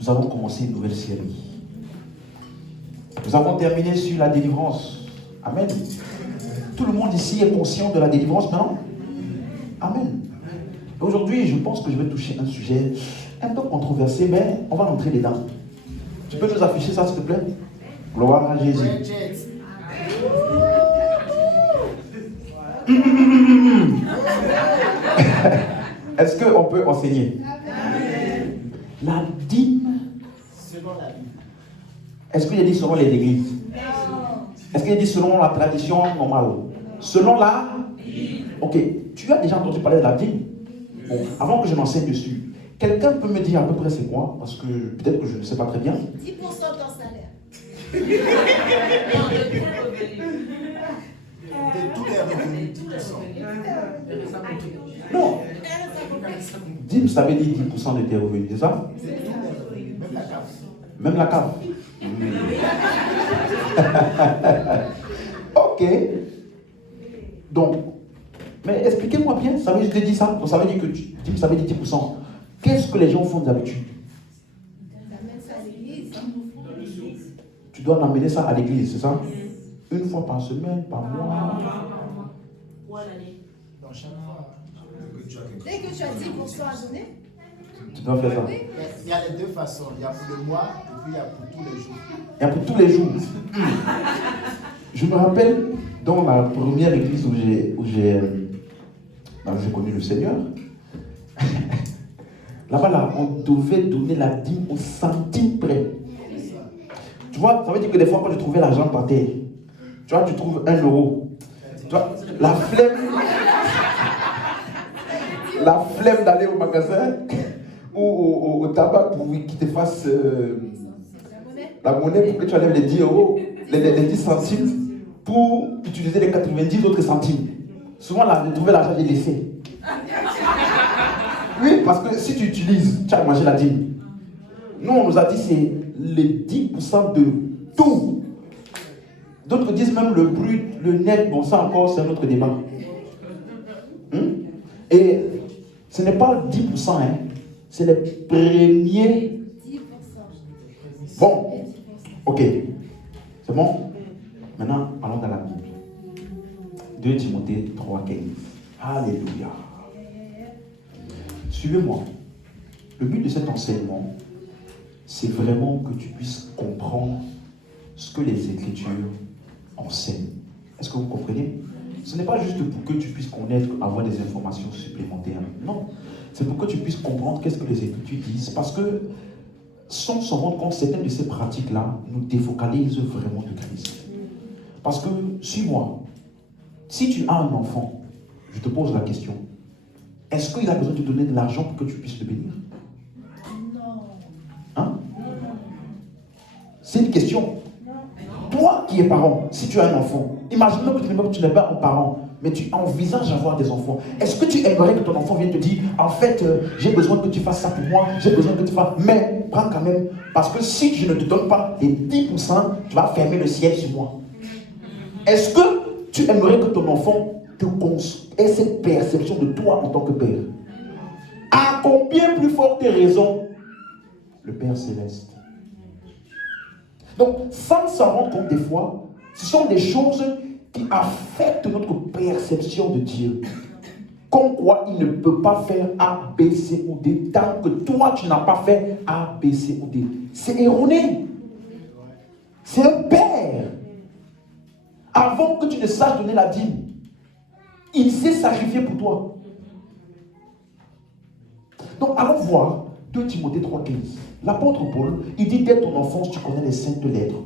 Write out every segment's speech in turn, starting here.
nous allons commencer une nouvelle série. Nous avons terminé sur la délivrance. Amen. Tout le monde ici est conscient de la délivrance maintenant? Amen. Aujourd'hui, je pense que je vais toucher un sujet un peu controversé, mais on va rentrer dedans. Tu peux nous afficher ça, s'il te plaît? Gloire à Jésus. Est-ce qu'on peut enseigner? La dîme. Selon la Bible. Est-ce qu'il y a dit selon les églises? Est-ce qu'il y a dit selon la tradition normale? Selon la? Ok. Tu as déjà entendu parler de la dîme? Bon, avant que je m'enseigne dessus, quelqu'un peut me dire à peu près c'est quoi? Parce que peut-être que je ne sais pas très bien. 10% de ton salaire. De tous les revenus, 10%. Non. Dîme, ça veut dire 10% de tes revenus, c'est ça? Même la cave. Même la cave. Ok. Donc, mais expliquez-moi bien, ça veut dire ça? Donc ça veut dire que dîme, ça veut dire 10%. Qu'est-ce que les gens font d'habitude? Tu dois l'amener ça à l'église, c'est ça? Une fois par semaine, par mois. Dans chaque fois. Dès que tu as 10% à donner, Tu dois faire ça. Il y a les deux façons. Il y a pour le mois et puis il y a pour tous les jours. Et pour tous les jours. Je me rappelle dans la première église où j'ai connu le Seigneur. Là-bas, on devait donner la dîme au centime près. Tu vois, ça veut dire que des fois, quand je trouvais l'argent par terre, tu vois, tu trouves 1 euro. Tu vois, la flemme d'aller au magasin ou au tabac pour qu'ils te fassent la monnaie pour que tu enlèves les 10 euros, les 10 centimes pour utiliser les 90 autres centimes. Souvent, là, de trouver l'argent, j'ai laissé. Oui, parce que si tu utilises, tu as mangé la dîme. Nous, on nous a dit c'est les 10% de tout. D'autres disent même le brut, le net, bon, ça encore, c'est un autre débat. Et ce n'est pas 10%, hein. C'est les premiers. 10%. Bon, ok. C'est bon? Maintenant, allons dans la Bible. 2 Timothée 3,15. Alléluia. Suivez-moi. Le but de cet enseignement, c'est vraiment que tu puisses comprendre ce que les Écritures enseignent. Est-ce que vous comprenez? Ce n'est pas juste pour que tu puisses connaître, avoir des informations supplémentaires. Non. C'est pour que tu puisses comprendre qu'est-ce que les Écritures disent. Parce que, sans s'en rendre compte, certaines de ces pratiques-là nous défocalisent vraiment de Christ. Parce que, suis-moi, si tu as un enfant, je te pose la question, est-ce qu'il a besoin de te donner de l'argent pour que tu puisses le bénir? Non. Hein? C'est une question. Toi qui es parent, si tu as un enfant, imagine que tu n'es pas un parent, mais tu envisages d'avoir des enfants. Est-ce que tu aimerais que ton enfant vienne te dire, en fait, j'ai besoin que tu fasses ça pour moi, j'ai besoin que tu fasses, mais prends quand même, parce que si je ne te donne pas les 10%, tu vas fermer le ciel sur moi. Est-ce que tu aimerais que ton enfant ait cette perception de toi en tant que père? À combien plus forte raison le Père Céleste? Donc, sans s'en rendre compte des fois, ce sont des choses qui affectent notre perception de Dieu. Comme quoi il ne peut pas faire A, B, C ou D tant que toi tu n'as pas fait A, B, C ou D. C'est erroné. C'est un père. Avant que tu ne saches donner la dîme, il s'est sacrifié pour toi. Donc allons voir 2 Timothée 3,15. L'apôtre Paul, il dit dès ton enfance, tu connais les saintes lettres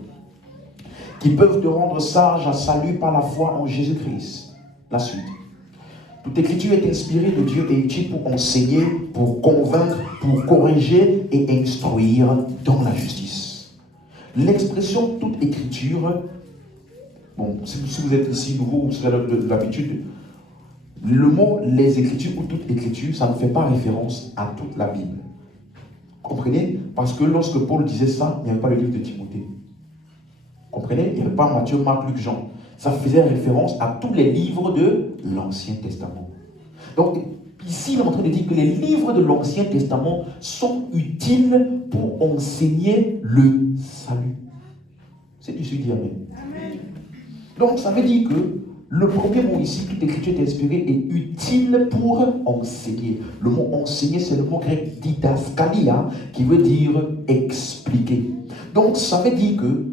qui peuvent te rendre sage à salut par la foi en Jésus-Christ. La suite. Toute écriture est inspirée de Dieu et utile pour enseigner, pour convaincre, pour corriger et instruire dans la justice. L'expression toute écriture, bon, si vous êtes ici nouveau, vous avez l'habitude, le mot les écritures ou toute écriture, ça ne fait pas référence à toute la Bible. Comprenez? Parce que lorsque Paul disait ça, il n'y avait pas le livre de Timothée. Comprenez? Il n'y avait pas Matthieu, Marc, Luc, Jean. Ça faisait référence à tous les livres de l'Ancien Testament. Donc, Ici, il est en train de dire que les livres de l'Ancien Testament sont utiles pour enseigner le salut. C'est du sud, amen. Donc, ça veut dire que le premier mot ici, toute l'écriture est inspirée, est utile pour enseigner. Le mot enseigner, c'est le mot grec didaskalia, qui veut dire expliquer. Donc, ça veut dire que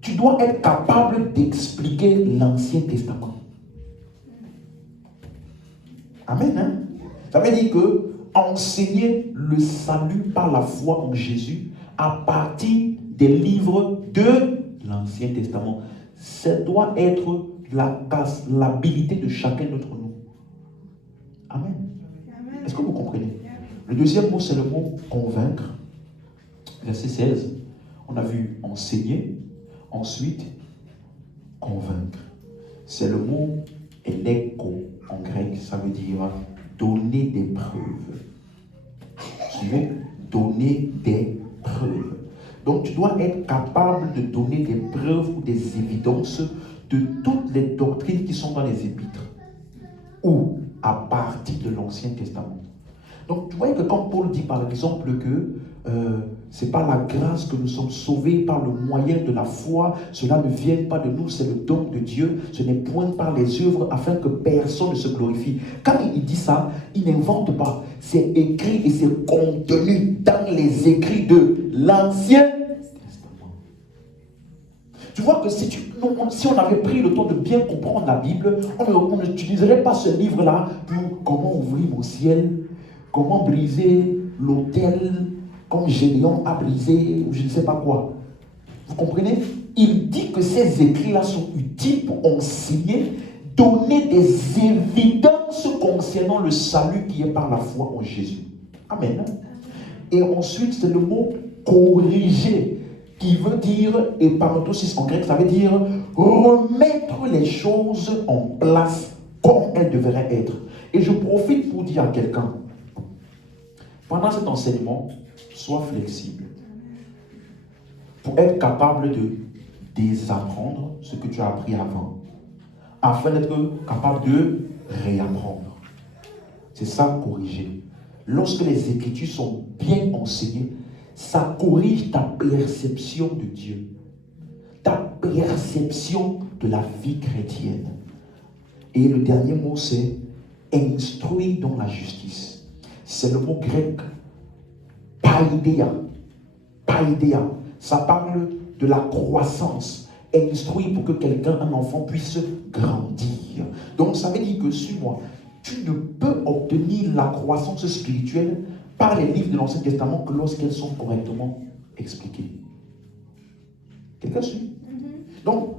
tu dois être capable d'expliquer l'Ancien Testament. Amen. Hein? Ça veut dire que enseigner le salut par la foi en Jésus à partir des livres de l'Ancien Testament. Ça doit être l'habilité de chacun d'entre nous. Amen. Est-ce que vous comprenez? Le deuxième mot, c'est le mot convaincre. Verset 16. On a vu enseigner. Ensuite, convaincre. C'est le mot eleko en grec. Ça veut dire donner des preuves. Suivez? Donner des preuves. Donc, tu dois être capable de donner des preuves ou des évidences de toutes les doctrines qui sont dans les épîtres ou à partir de l'Ancien Testament. Donc, tu vois que quand Paul dit par exemple que c'est par la grâce que nous sommes sauvés par le moyen de la foi, cela ne vient pas de nous, c'est le don de Dieu, ce n'est point par les œuvres afin que personne ne se glorifie. Quand il dit ça, il n'invente pas, c'est écrit et c'est contenu dans les écrits de l'Ancien Testament. Tu vois que si on avait pris le temps de bien comprendre la Bible, on n'utiliserait pas ce livre-là pour comment ouvrir mon ciel, comment briser l'autel, comme Gédéon a brisé, ou je ne sais pas quoi. Vous comprenez? Il dit que ces écrits-là sont utiles pour enseigner, donner des évidences concernant le salut qui est par la foi en Jésus. Amen. Et ensuite, c'est le mot corriger, qui veut dire, et parenthèse en grec, ça veut dire remettre les choses en place comme elles devraient être. Et je profite pour dire à quelqu'un, pendant cet enseignement, sois flexible pour être capable de désapprendre ce que tu as appris avant, afin d'être capable de réapprendre. C'est ça, corriger. Lorsque les Écritures sont bien enseignées, ça corrige ta perception de Dieu, ta perception de la vie chrétienne. Et le dernier mot, c'est instruire dans la justice. C'est le mot grec paideia. Paideia. Ça parle de la croissance. Instruire pour que quelqu'un, un enfant, puisse grandir. Donc ça veut dire que, suis-moi, tu ne peux obtenir la croissance spirituelle par les livres de l'Ancien Testament que lorsqu'elles sont correctement expliquées. Quelqu'un suit? Donc,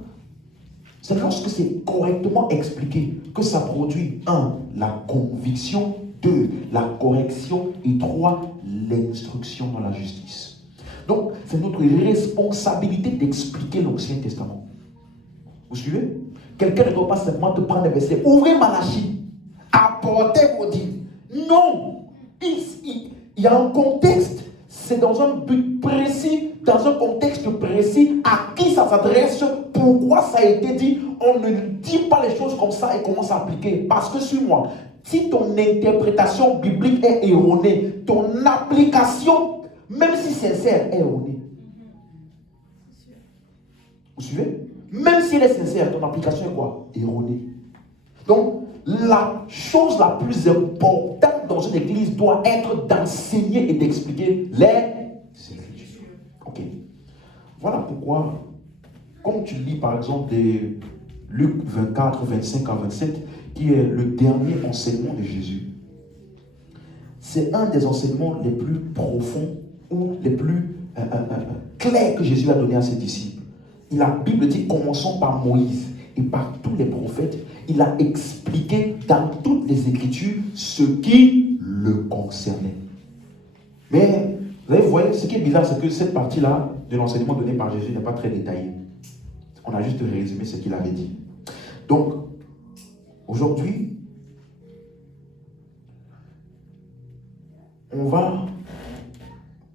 c'est lorsque c'est correctement expliqué que ça produit 1. La conviction, 2. La correction et 3. L'instruction dans la justice. Donc, c'est notre responsabilité d'expliquer l'Ancien Testament. Vous suivez? Quelqu'un ne doit pas simplement te prendre les versets. Ouvrez Malachie. Apportez vos dîmes. Non! Il y a un contexte. C'est dans un but précis, dans un contexte précis, à qui ça s'adresse, pourquoi ça a été dit. On ne dit pas les choses comme ça et commence à appliquer. Parce que, suis-moi, si ton interprétation biblique est erronée, ton application, même si sincère, est erronée. Vous suivez? Même si elle est sincère, ton application est quoi? Erronée. Donc, la chose la plus importante dans une église doit être d'enseigner et d'expliquer les Écritures. Ok. Voilà pourquoi, comme tu lis par exemple de Luc 24, 25 à 27, qui est le dernier enseignement de Jésus, c'est un des enseignements les plus profonds ou les plus clairs que Jésus a donné à ses disciples. La Bible dit, commençons par Moïse et par tous les prophètes. Il a expliqué dans toutes les Écritures ce qui le concernait. Mais, vous voyez, ce qui est bizarre, c'est que cette partie-là de l'enseignement donné par Jésus n'est pas très détaillée. On a juste résumé ce qu'il avait dit. Donc, aujourd'hui, on va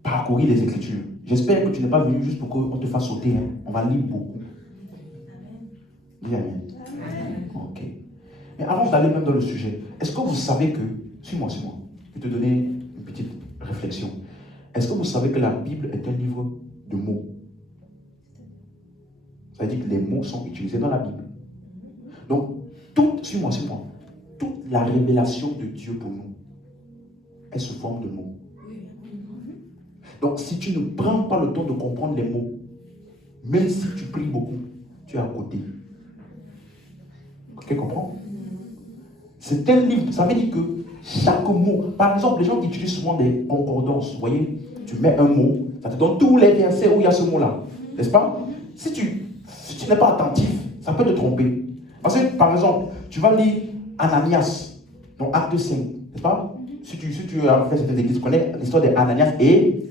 parcourir les Écritures. J'espère que tu n'es pas venu juste pour qu'on te fasse sauter. Hein. On va lire beaucoup. Dis amen. Ok. Mais avant d'aller même dans le sujet, est-ce que vous savez que Suis-moi, suis-moi. Je vais te donner une petite réflexion. Est-ce que vous savez que la Bible est un livre de mots? Ça veut dire que les mots sont utilisés dans la Bible. Donc, suis-moi, suis-moi. Toute la révélation de Dieu pour nous, elle se forme de mots. Donc, si tu ne prends pas le temps de comprendre les mots, même si tu pries beaucoup, tu es à côté. Ok, comprends? C'est un livre, ça veut dire que chaque mot, par exemple, les gens qui utilisent souvent des concordances, vous voyez, tu mets un mot, ça te donne tous les versets où il y a ce mot-là, n'est-ce pas? Si tu n'es pas attentif, ça peut te tromper. Parce que, par exemple, tu vas lire Ananias, dans Acte 5, n'est-ce pas? Si tu as fait cette église, tu connais l'histoire d'Ananias et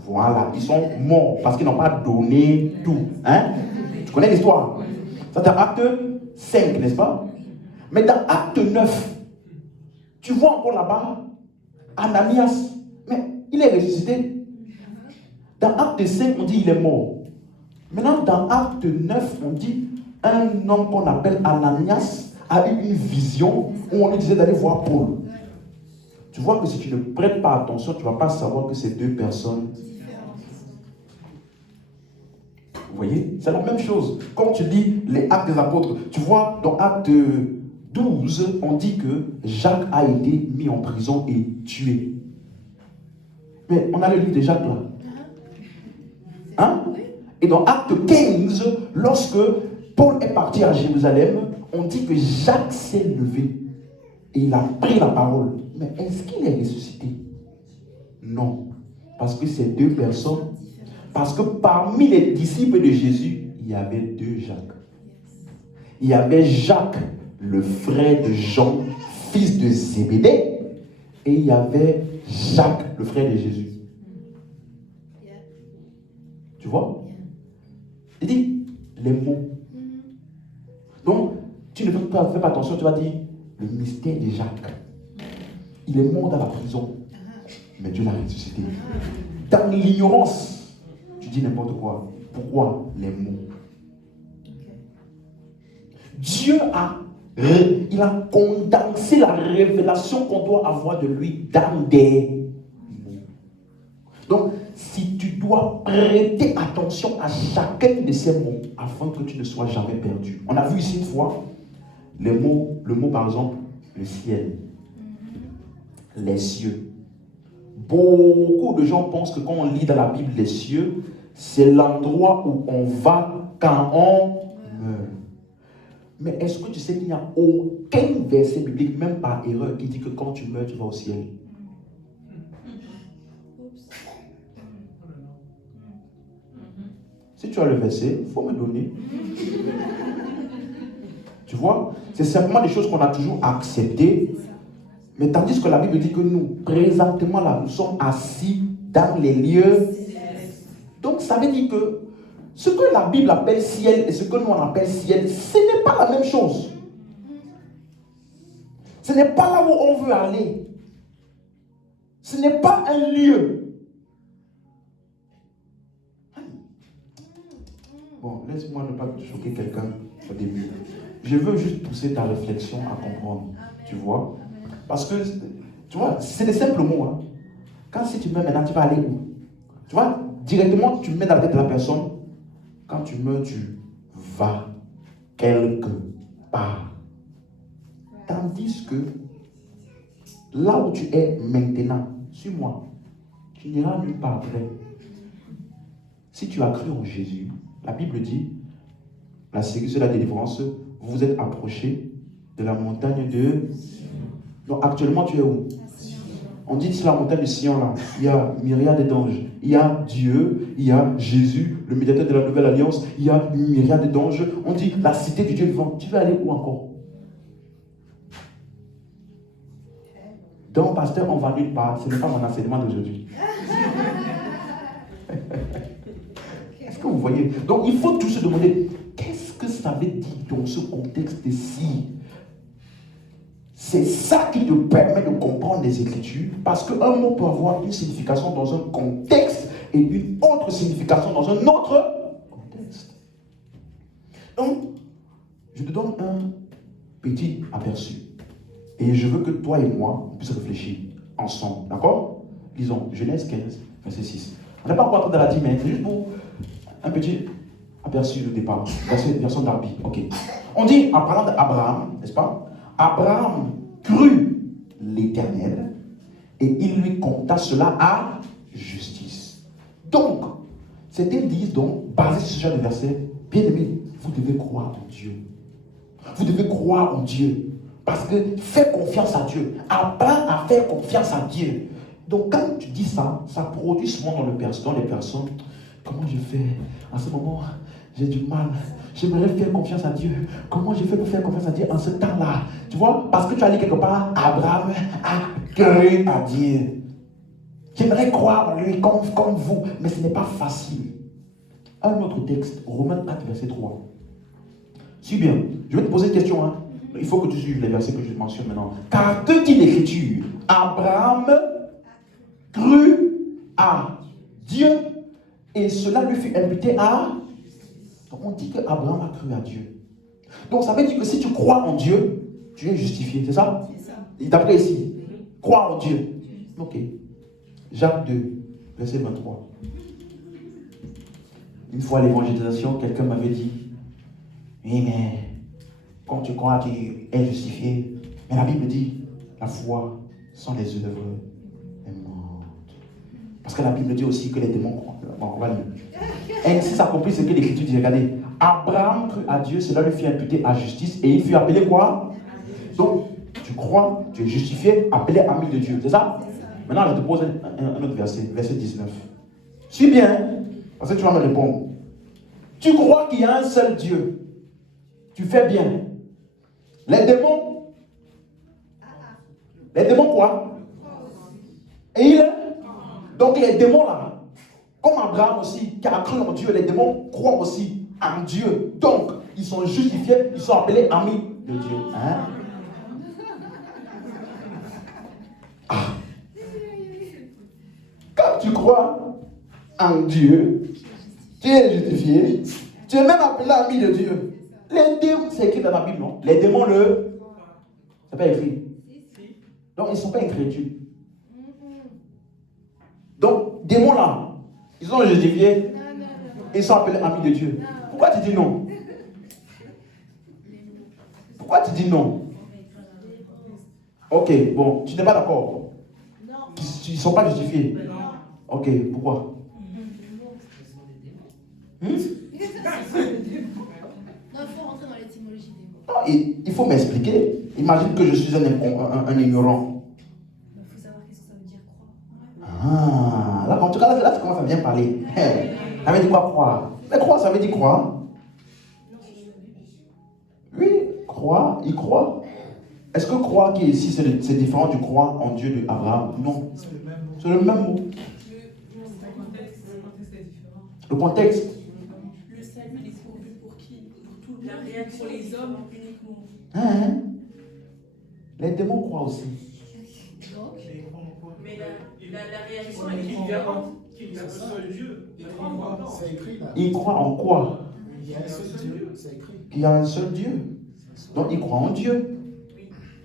voilà, ils sont morts parce qu'ils n'ont pas donné tout. Hein? Tu connais l'histoire? Ça c'est Acte 5, n'est-ce pas? Mais dans Acte 9, tu vois encore là-bas Ananias, mais il est ressuscité. Dans Acte 5, on dit il est mort. Maintenant, dans Acte 9, on dit un homme qu'on appelle Ananias a eu une vision où on lui disait d'aller voir Paul. Tu vois que si tu ne prêtes pas attention, tu ne vas pas savoir que c'est deux personnes. Vous voyez? C'est la même chose. Quand tu lis les Actes des Apôtres, tu vois dans Acte 12, on dit que Jacques a été mis en prison et tué. Mais on a le livre de Jacques là. Hein? Et dans Acte 15, lorsque Paul est parti à Jérusalem, on dit que Jacques s'est levé et il a pris la parole. Mais est-ce qu'il est ressuscité? Non. Parce que c'est deux personnes. Parce que parmi les disciples de Jésus, il y avait deux Jacques. Il y avait Jacques, le frère de Jean, fils de Zébédée, et il y avait Jacques, le frère de Jésus. Tu vois? Il dit les mots. Donc, tu ne fais pas attention, tu vas dire le mystère de Jacques. Il est mort dans la prison, mais Dieu l'a ressuscité. Dans l'ignorance, tu dis n'importe quoi. Pourquoi les mots? Dieu il a condensé la révélation qu'on doit avoir de lui dans des mots. Donc, si tu dois prêter attention à chacun de ces mots afin que tu ne sois jamais perdu. On a vu ici une fois le mot par exemple, le ciel, les cieux. Beaucoup de gens pensent que quand on lit dans la Bible les cieux, c'est l'endroit où on va quand on meurt. Mais est-ce que tu sais qu'il n'y a aucun verset biblique, même par erreur, qui dit que quand tu meurs, tu vas au ciel? Si tu as le verset, il faut me donner. Tu vois? C'est simplement des choses qu'on a toujours acceptées. Mais tandis que la Bible dit que nous, présentement là, nous sommes assis dans les lieux. Donc ça veut dire que ce que la Bible appelle ciel et ce que nous on appelle ciel, ce n'est pas la même chose. Ce n'est pas là où on veut aller. Ce n'est pas un lieu. Bon, laisse-moi ne pas choquer quelqu'un au début. Je veux juste pousser ta réflexion à comprendre. Tu vois? Parce que, tu vois, c'est des simples mots. Hein. Quand si tu meurs maintenant, tu vas aller où? Tu vois, directement, tu mets dans la tête de la personne. Quand tu meurs, tu vas quelque part. Tandis que, là où tu es maintenant, suis-moi, tu n'iras nulle part après. Si tu as cru en Jésus, la Bible dit, la sécurité de la délivrance, vous vous êtes approchés de la montagne de... Donc actuellement tu es où? On dit sur la montagne de Sion là, il y a myriade d'anges. Il y a Dieu, il y a Jésus, le médiateur de la nouvelle alliance, il y a une myriade d'anges. On dit la cité du Dieu vivant. Tu veux aller où encore? Donc pasteur, on va nulle part. Ce n'est pas mon enseignement d'aujourd'hui. Est-ce que vous voyez? Donc il faut tous se demander, qu'est-ce que ça veut dire dans ce contexte-ci? C'est ça qui te permet de comprendre les Écritures, parce qu'un mot peut avoir une signification dans un contexte et une autre signification dans un autre contexte. Donc, je te donne un petit aperçu. Et je veux que toi et moi, on puisse réfléchir ensemble. D'accord? Lisons Genèse 15, verset 6. On n'est pas encore entré dans la 10, mais c'est juste pour un petit aperçu de départ. Version d'Arby. Ok. On dit, en parlant d'Abraham, n'est-ce pas? Abraham crut l'Éternel et il lui compta cela à justice. Donc, certains disent donc, basé sur ce genre de verset, bien aimé, vous devez croire en Dieu. Vous devez croire en Dieu. Parce que fais confiance à Dieu. Apprends à faire confiance à Dieu. Donc quand tu dis ça, ça produit souvent dans les personnes, comment je fais? En ce moment, j'ai du mal. J'aimerais faire confiance à Dieu. Comment je fais pour faire confiance à Dieu en ce temps-là? Tu vois, parce que tu as lu quelque part, Abraham a cru à Dieu. J'aimerais croire en lui comme vous, mais ce n'est pas facile. Un autre texte, Romains 4, verset 3. Suis bien, je vais te poser une question. Hein. Il faut que tu suives les versets que je mentionne maintenant. Car que dit l'Écriture? Abraham crut à Dieu et cela lui fut imputé à... Donc on dit qu'Abraham a cru à Dieu. Donc ça veut dire que si tu crois en Dieu, tu es justifié, c'est ça? C'est ça. D'après ici, crois en Dieu. Ok. Jacques 2, verset 23. Une fois à l'évangélisation, quelqu'un m'avait dit, oui mais quand tu crois, tu es justifié. Mais la Bible dit, la foi sans les œuvres est morte. Parce que la Bible dit aussi que les démons croient. Bon, on va lire. Ainsi s'accomplit ce que l'Écriture dit. Regardez, Abraham crut à Dieu, cela lui fut imputé à justice et il fut appelé quoi? Donc, tu crois, tu es justifié, appelé ami de Dieu. C'est ça? Maintenant, je te pose un autre verset, verset 19. Suis bien, parce que tu vas me répondre. Tu crois qu'il y a un seul Dieu. Tu fais bien. Les démons quoi? Et il est? Donc les démons là, comme Abraham aussi, qui a cru en Dieu, les démons croient aussi en Dieu. Donc, ils sont justifiés, ils sont appelés amis de Dieu. Hein? Ah. Quand tu crois en Dieu, tu es justifié, tu es même appelé ami de Dieu. Les démons, c'est écrit dans la Bible, non? Les démons, c'est pas écrit. Donc, ils ne sont pas incrédules. Donc, démons là, ils sont justifiés, ils sont appelés amis de Dieu. Pourquoi tu dis non? Pourquoi tu dis non? Ok, bon, tu n'es pas d'accord. Ils ne sont pas justifiés. Ok, pourquoi? Non, il faut rentrer dans l'étymologie des mots. Non, il faut m'expliquer. Imagine que je suis un ignorant. Il faut savoir qu'est-ce que ça veut dire croire. Ah, là, en tout cas, là, tu commences à bien parler. Ça veut dire quoi, croire? Mais croire, ça veut dire quoi? Oui, croire, il croit. Est-ce que croire qui est ici, c'est différent du croire en Dieu de Abraham? Non. C'est le même mot. Le contexte est différent. Le contexte. Le salut, il est pourvu pour qui? Pour tout le monde. La réaction, pour les hommes uniquement. Hein? Les démons croient aussi. Donc, Mais la réaction est différente. Qu'il y a un seul Dieu. C'est écrit là. Ils croient en quoi? Il y a un seul Dieu, c'est écrit. Qu'il y a un seul Dieu. Donc ils croient en Dieu.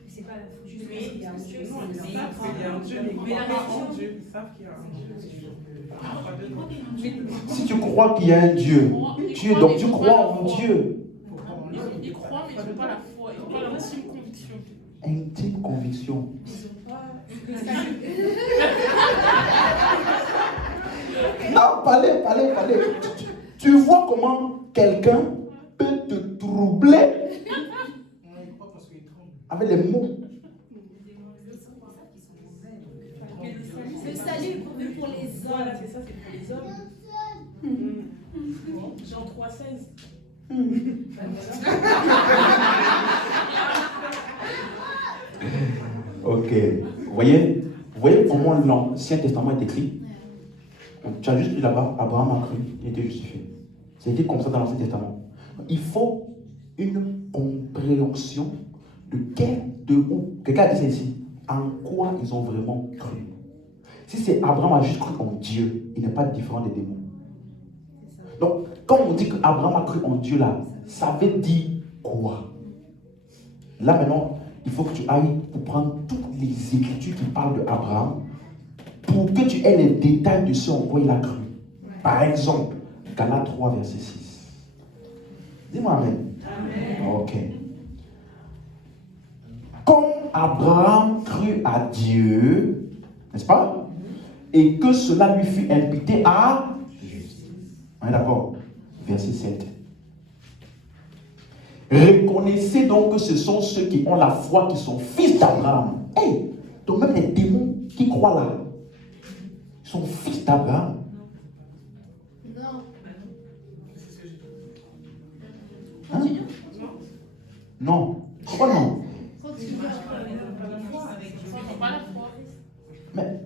c'est pas la faute juste Mais parce qu'il y a un Dieu. Non, ils savent qu'il y a un Dieu, mais Mais la ils croient pas en réaction- Dieu. Ils savent qu'il y a un Dieu. Si tu crois qu'il y a un Dieu, donc tu crois en Dieu. Ils croient, mais ils n'ont pas la foi. Ils n'ont pas l'intime conviction. Intime conviction. Non, parlez. Tu vois comment quelqu'un peut te troubler avec les mots. Le salut est pourvu pour les hommes. Voilà, c'est ça, c'est pour les hommes. Jean 3,16. Ok. Vous voyez comment l'Ancien Testament est écrit? Tu as juste lu là-bas, Abraham a cru, il était justifié. C'est écrit comme ça dans l'Ancien Testament. Il faut une compréhension de où. Quelqu'un a dit ça ici. En quoi ils ont vraiment cru. Si c'est Abraham a juste cru en Dieu, il n'est pas différent des démons. Donc, quand on dit qu'Abraham a cru en Dieu là, ça veut dire quoi? Là maintenant, il faut que tu ailles pour prendre toutes les écritures qui parlent d'Abraham pour que tu aies les détails de ce en quoi il a cru. Par exemple, Galates 3, verset 6. Dis-moi Amen. Amen. Ok. Comme Abraham crut à Dieu, n'est-ce pas? Et que cela lui fut imputé à justice. On est d'accord? Verset 7. Reconnaissez donc que ce sont ceux qui ont la foi qui sont fils d'Abraham. Hey, donc même les démons qui croient là, ils sont fils d'Abraham. Hein? Non. Pourquoi non? Mais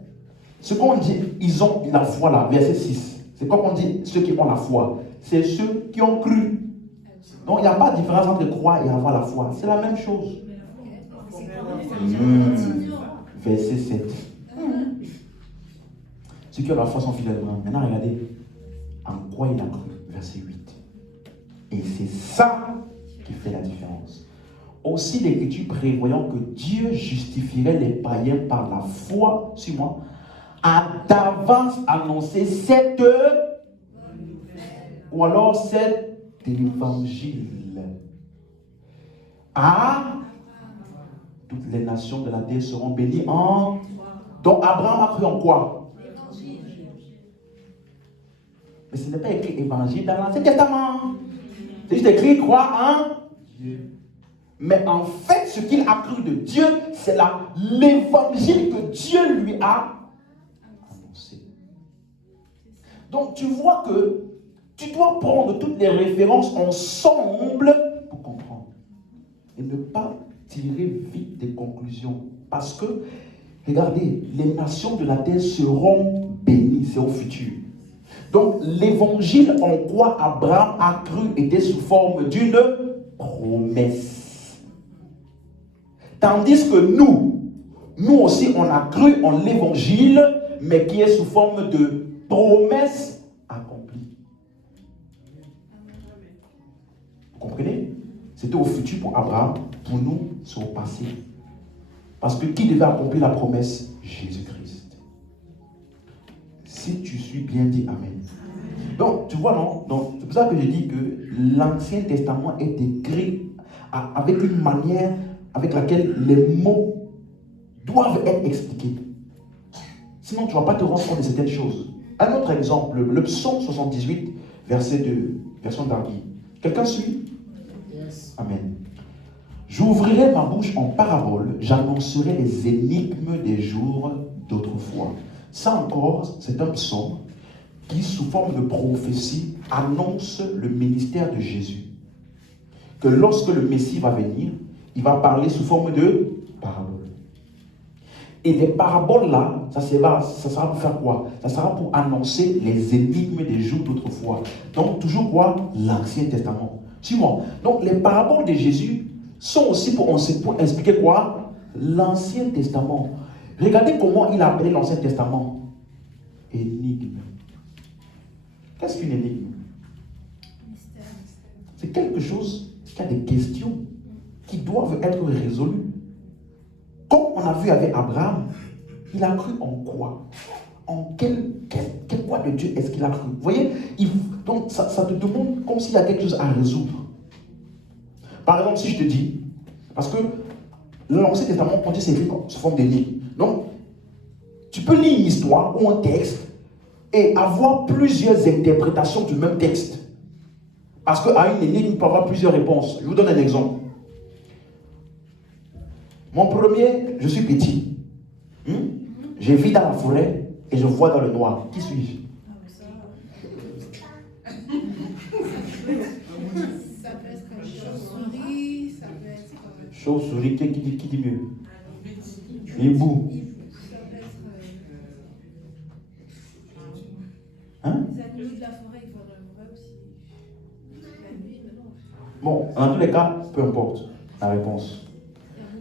ce qu'on dit, ils ont la foi là, verset 6. C'est quoi qu'on dit, ceux qui ont la foi? C'est ceux qui ont cru. Donc il n'y a pas de différence entre croire et avoir la foi. C'est la même chose. Verset 7. Ceux qui ont la foi sont fidèles. Maintenant regardez en quoi il a cru. Verset 8. Et c'est ça qui fait la différence. Aussi l'Écriture prévoyant que Dieu justifierait les païens par la foi, suis-moi, a d'avance annoncé cette ou alors cet évangile à toutes les nations de la terre seront bénies en. Donc Abraham a cru en quoi? Mais ce n'est pas écrit évangile dans l'Ancien Testament. C'est juste écrit croire en Dieu. Mais en fait, ce qu'il a cru de Dieu, c'est l'évangile que Dieu lui a annoncé. Donc tu vois que tu dois prendre toutes les références ensemble pour comprendre. Et ne pas tirer vite des conclusions. Parce que, regardez, les nations de la terre seront bénies, c'est au futur. Donc l'évangile en quoi Abraham a cru était sous forme d'une promesse. Tandis que nous aussi on a cru en l'évangile, mais qui est sous forme de promesse accomplie. Vous comprenez? C'était au futur pour Abraham, pour nous c'est au passé. Parce que qui devait accomplir la promesse? Jésus-Christ. Si tu suis bien dit Amen. Donc, tu vois, non? Donc, c'est pour ça que je dis que l'Ancien Testament est écrit avec une manière avec laquelle les mots doivent être expliqués. Sinon, tu ne vas pas te rendre compte de certaines choses. Un autre exemple, le psaume 78, verset 2, version d'Arguy. Quelqu'un suit? Yes. Amen. J'ouvrirai ma bouche en parabole, j'annoncerai les énigmes des jours d'autrefois. Ça encore, c'est un psaume qui, sous forme de prophétie, annonce le ministère de Jésus. Que lorsque le Messie va venir, il va parler sous forme de paraboles. Et les paraboles là, ça sera pour faire quoi? Ça sera pour annoncer les énigmes des jours d'autrefois. Donc toujours quoi? L'Ancien Testament. Suis-moi. Donc les paraboles de Jésus sont aussi pour expliquer quoi? L'Ancien Testament. Regardez comment il a appelé l'Ancien Testament. Énigme. Qu'est-ce qu'une énigme? C'est quelque chose qui a des questions qui doivent être résolues. Comme on a vu avec Abraham, il a cru en quoi? En quel quoi de Dieu est-ce qu'il a cru? Vous voyez? Donc ça te demande comme s'il y a quelque chose à résoudre. Par exemple, si je te dis, parce que l'Ancien Testament, on dit c'est écrit sous forme d'énigme. Donc, tu peux lire une histoire ou un texte et avoir plusieurs interprétations du même texte. Parce qu'à une énigme, il peut y avoir plusieurs réponses. Je vous donne un exemple. Mon premier, je suis petit. Je vis dans la forêt et je vois dans le noir. Qui suis-je? Ça peut être chauve-souris, ça peut être. Chauve-souris, qui dit mieux? Hibou. Ça peut être. Hein? Les animaux de la forêt, il faudrait voir aussi. La nuit, non. Bon, dans tous les cas, peu importe la réponse.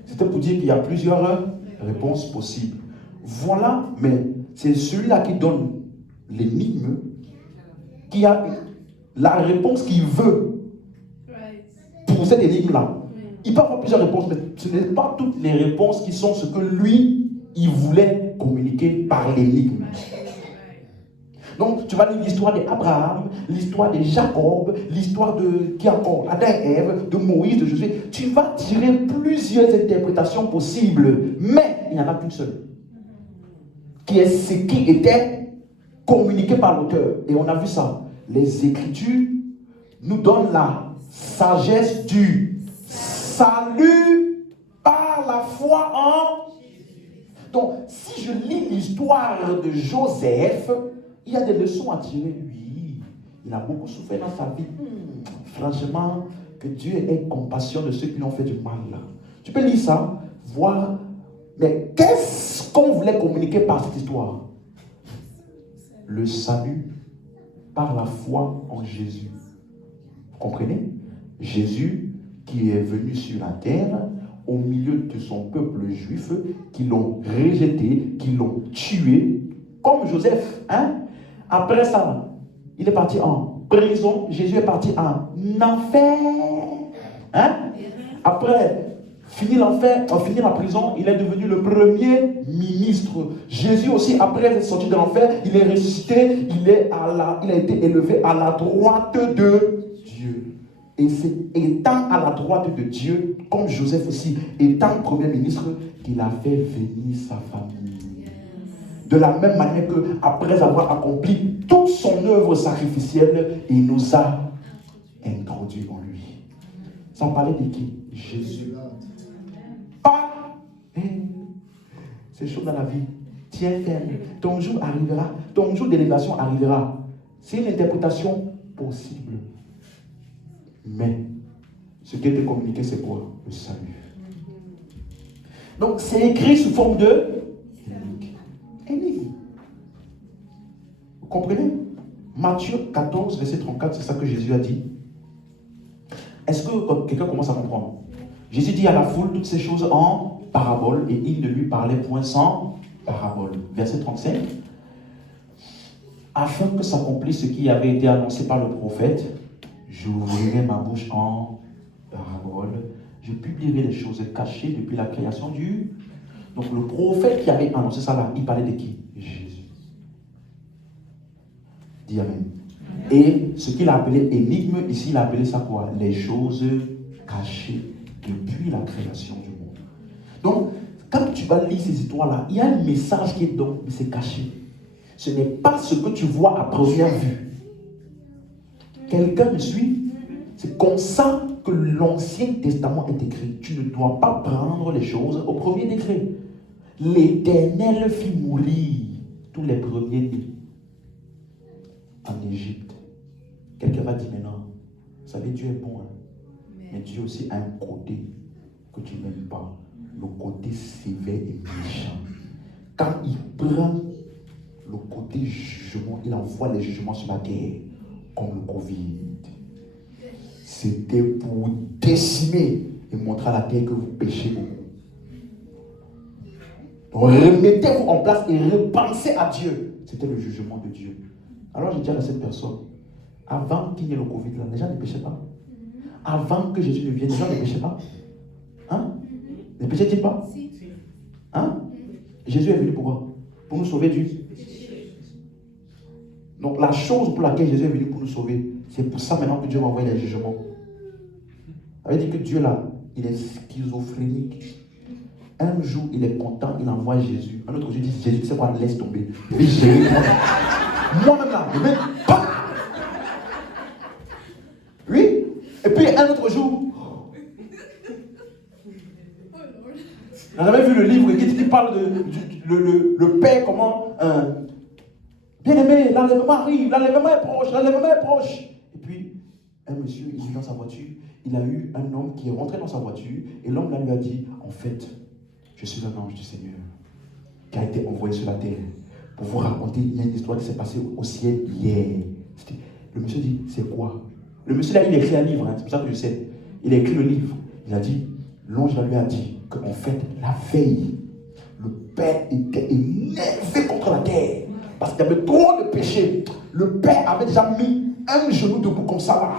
C'était pour dire qu'il y a plusieurs réponses possibles. Voilà, mais c'est celui-là qui donne l'énigme, qui a la réponse qu'il veut pour cette énigme-là. il peut avoir plusieurs réponses, mais ce n'est pas toutes les réponses qui sont ce que lui, il voulait communiquer par l'énigme. Donc, tu vas lire l'histoire d'Abraham, l'histoire de Jacob, l'histoire de qui encore, Adam et Ève, de Moïse, de Josué. Tu vas tirer plusieurs interprétations possibles, mais il n'y en a qu'une seule, qui est ce qui était communiqué par l'auteur. Et on a vu ça. Les Écritures nous donnent la sagesse du salut par la foi en... Donc, si je lis l'histoire de Joseph, il y a des leçons à tirer. Oui, il a beaucoup souffert dans sa vie. Franchement, que Dieu ait compassion de ceux qui lui ont fait du mal. Là. Tu peux lire ça, voir. Mais qu'est-ce qu'on voulait communiquer par cette histoire? Le salut par la foi en Jésus. Vous comprenez? Jésus qui est venu sur la terre au milieu de son peuple juif, qui l'ont rejeté, qui l'ont tué, comme Joseph. Hein? Après ça, il est parti en prison. Jésus est parti en enfer. Hein? Après, fini l'enfer, fini la prison, il est devenu le premier ministre. Jésus aussi, après être sorti de l'enfer, il est ressuscité, il a été élevé à la droite de Dieu. Et c'est étant à la droite de Dieu, comme Joseph aussi, étant premier ministre, qu'il a fait venir sa famille. De la même manière qu'après avoir accompli toute son œuvre sacrificielle, il nous a introduits en lui. Ça parlait de qui? Jésus. Pas. C'est chaud dans la vie. Tiens ferme. Ton jour arrivera. Ton jour d'élévation arrivera. C'est une interprétation possible. Mais ce qui a été communiqué, c'est quoi? Le salut. Donc, c'est écrit sous forme de énigme. Vous comprenez? Matthieu 14, verset 34, c'est ça que Jésus a dit. Est-ce que quelqu'un commence à comprendre? Jésus dit à la foule toutes ces choses en parabole, et il ne lui parlait point sans parabole. Verset 35. Afin que s'accomplisse ce qui avait été annoncé par le prophète, j'ouvrirai ma bouche en parabole, je publierai les choses cachées depuis la création du... Donc le prophète qui avait annoncé ça là, il parlait de qui? Jésus. Dis Amen. Et ce qu'il a appelé énigme, ici il a appelé ça quoi? Les choses cachées depuis la création du monde. Donc, quand tu vas lire ces histoires-là, il y a un message qui est donc, mais c'est caché. Ce n'est pas ce que tu vois à première vue. Quelqu'un me suit? C'est comme ça que l'Ancien Testament est écrit. Tu ne dois pas prendre les choses au premier degré. L'Éternel fit mourir tous les premiers-nés en Égypte. Quelqu'un va dire maintenant, vous savez, Dieu est bon, hein? Mais Dieu aussi a un côté que tu n'aimes pas, le côté sévère et méchant. Quand il prend le côté jugement, il envoie les jugements sur la terre, comme le Covid. C'était pour décimer et montrer à la terre que vous péchez beaucoup. Donc remettez-vous en place et repensez à Dieu. C'était le jugement de Dieu. Alors j'ai dit à cette personne, avant qu'il y ait le Covid, là, les gens ne péchaient pas. Avant que Jésus ne vienne, les gens ne péchaient pas. Hein? Ne péchaient-ils pas? Hein? Jésus est venu pourquoi? Pour nous sauver du... Donc la chose pour laquelle Jésus est venu pour nous sauver, c'est pour ça maintenant que Dieu va envoyer les jugements. Ça veut dire que Dieu là, il est schizophrénique. Un jour, il est content, il envoie Jésus. Un autre jour, il dit, Jésus, tu sais quoi, laisse tomber. Et Jésus, moi-même là, je vais... Oui. Et puis un autre jour, vous avez vu le livre qui parle de le Père, comment... Bien-aimé, l'enlèvement arrive, l'enlèvement est proche, l'enlèvement est proche. Et puis, un monsieur, il est dans sa voiture, il a eu un homme qui est rentré dans sa voiture, et l'homme là lui a dit, en fait, je suis un ange du Seigneur, qui a été envoyé sur la terre, pour vous raconter, il y a une histoire qui s'est passée au ciel hier. Le monsieur dit, c'est quoi? Le monsieur là, il a écrit un livre, hein, c'est pour ça que je sais. Il a écrit le livre. Il a dit, l'ange là lui a dit, qu'en fait, la veille, le Père était énervé contre la terre. Parce qu'il y avait trop de péchés. Le Père avait déjà mis un genou debout comme ça là,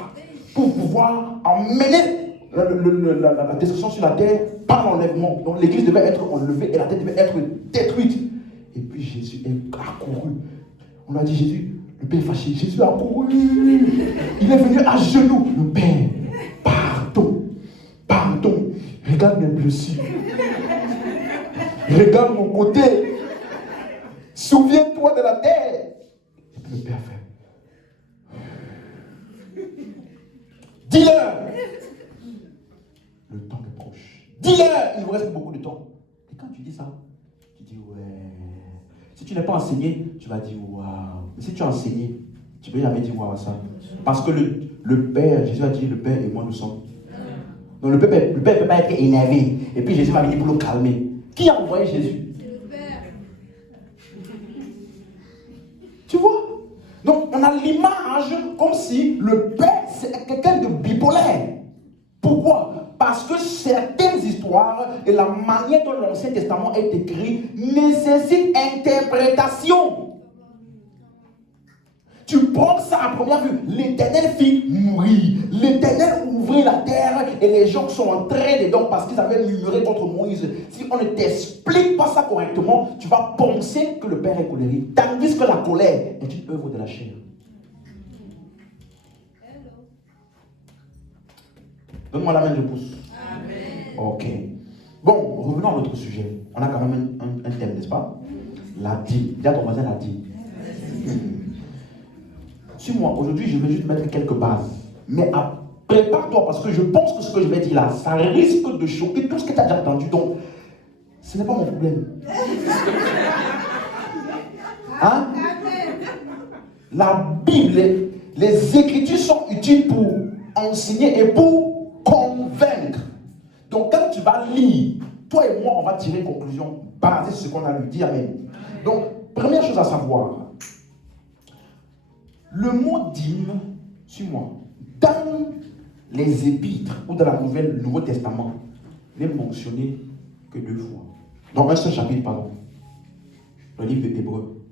pour pouvoir emmener la destruction sur la terre par l'enlèvement. Donc l'église devait être enlevée et la terre devait être détruite. Et puis Jésus est accouru. On a dit Jésus, le Père est fâché. Jésus a accouru. Il est venu à genoux. Le Père, pardon. Pardon. Regarde mes blessures. Regarde mon côté. Souviens-toi de la terre. Et puis le Père fait. Dis-leur. Le temps est proche. Dis-leur. Il nous reste beaucoup de temps. Et quand tu dis ça, tu dis ouais. Si tu n'es pas enseigné, tu vas dire waouh. Mais si tu as enseigné, tu ne peux jamais dire waouh à ça. Parce que le Père, Jésus a dit le Père et moi nous sommes. Donc le Père ne peut pas être énervé. Et puis Jésus va venir pour le calmer. Qui a envoyé Jésus? C'est le Père. Tu vois? Donc on a l'image comme si le Père c'est quelqu'un de bipolaire. Pourquoi? Parce que certaines histoires et la manière dont l'Ancien Testament est écrit nécessitent interprétation. Tu prends ça à première vue. L'Éternel fit mourir. L'Éternel ouvrit la terre et les gens sont entrés dedans parce qu'ils avaient murmuré contre Moïse. Si on ne t'explique pas ça correctement, tu vas penser que le Père est colérique. Tandis que la colère est une œuvre de la chair. Donne-moi la main, je pousse. Amen. Ok. Bon, revenons à notre sujet. On a quand même un thème, n'est-ce pas? La dîme. Dis à ton voisin la dîme. Suis-moi, aujourd'hui, je vais juste mettre quelques bases. Mais prépare-toi parce que je pense que ce que je vais dire là, ça risque de choquer tout ce que tu as déjà entendu. Donc, ce n'est pas mon problème. Hein? La Bible, les Écritures sont utiles pour enseigner et pour convaincre. Donc quand tu vas lire, toi et moi, on va tirer une conclusion basée sur ce qu'on a lu. Dis amen. Donc, première chose à savoir, le mot dîme, suis-moi, dans les épîtres ou dans le Nouveau Testament, n'est mentionné que 2 fois. Dans un seul chapitre, pardon. Le livre de Hébreux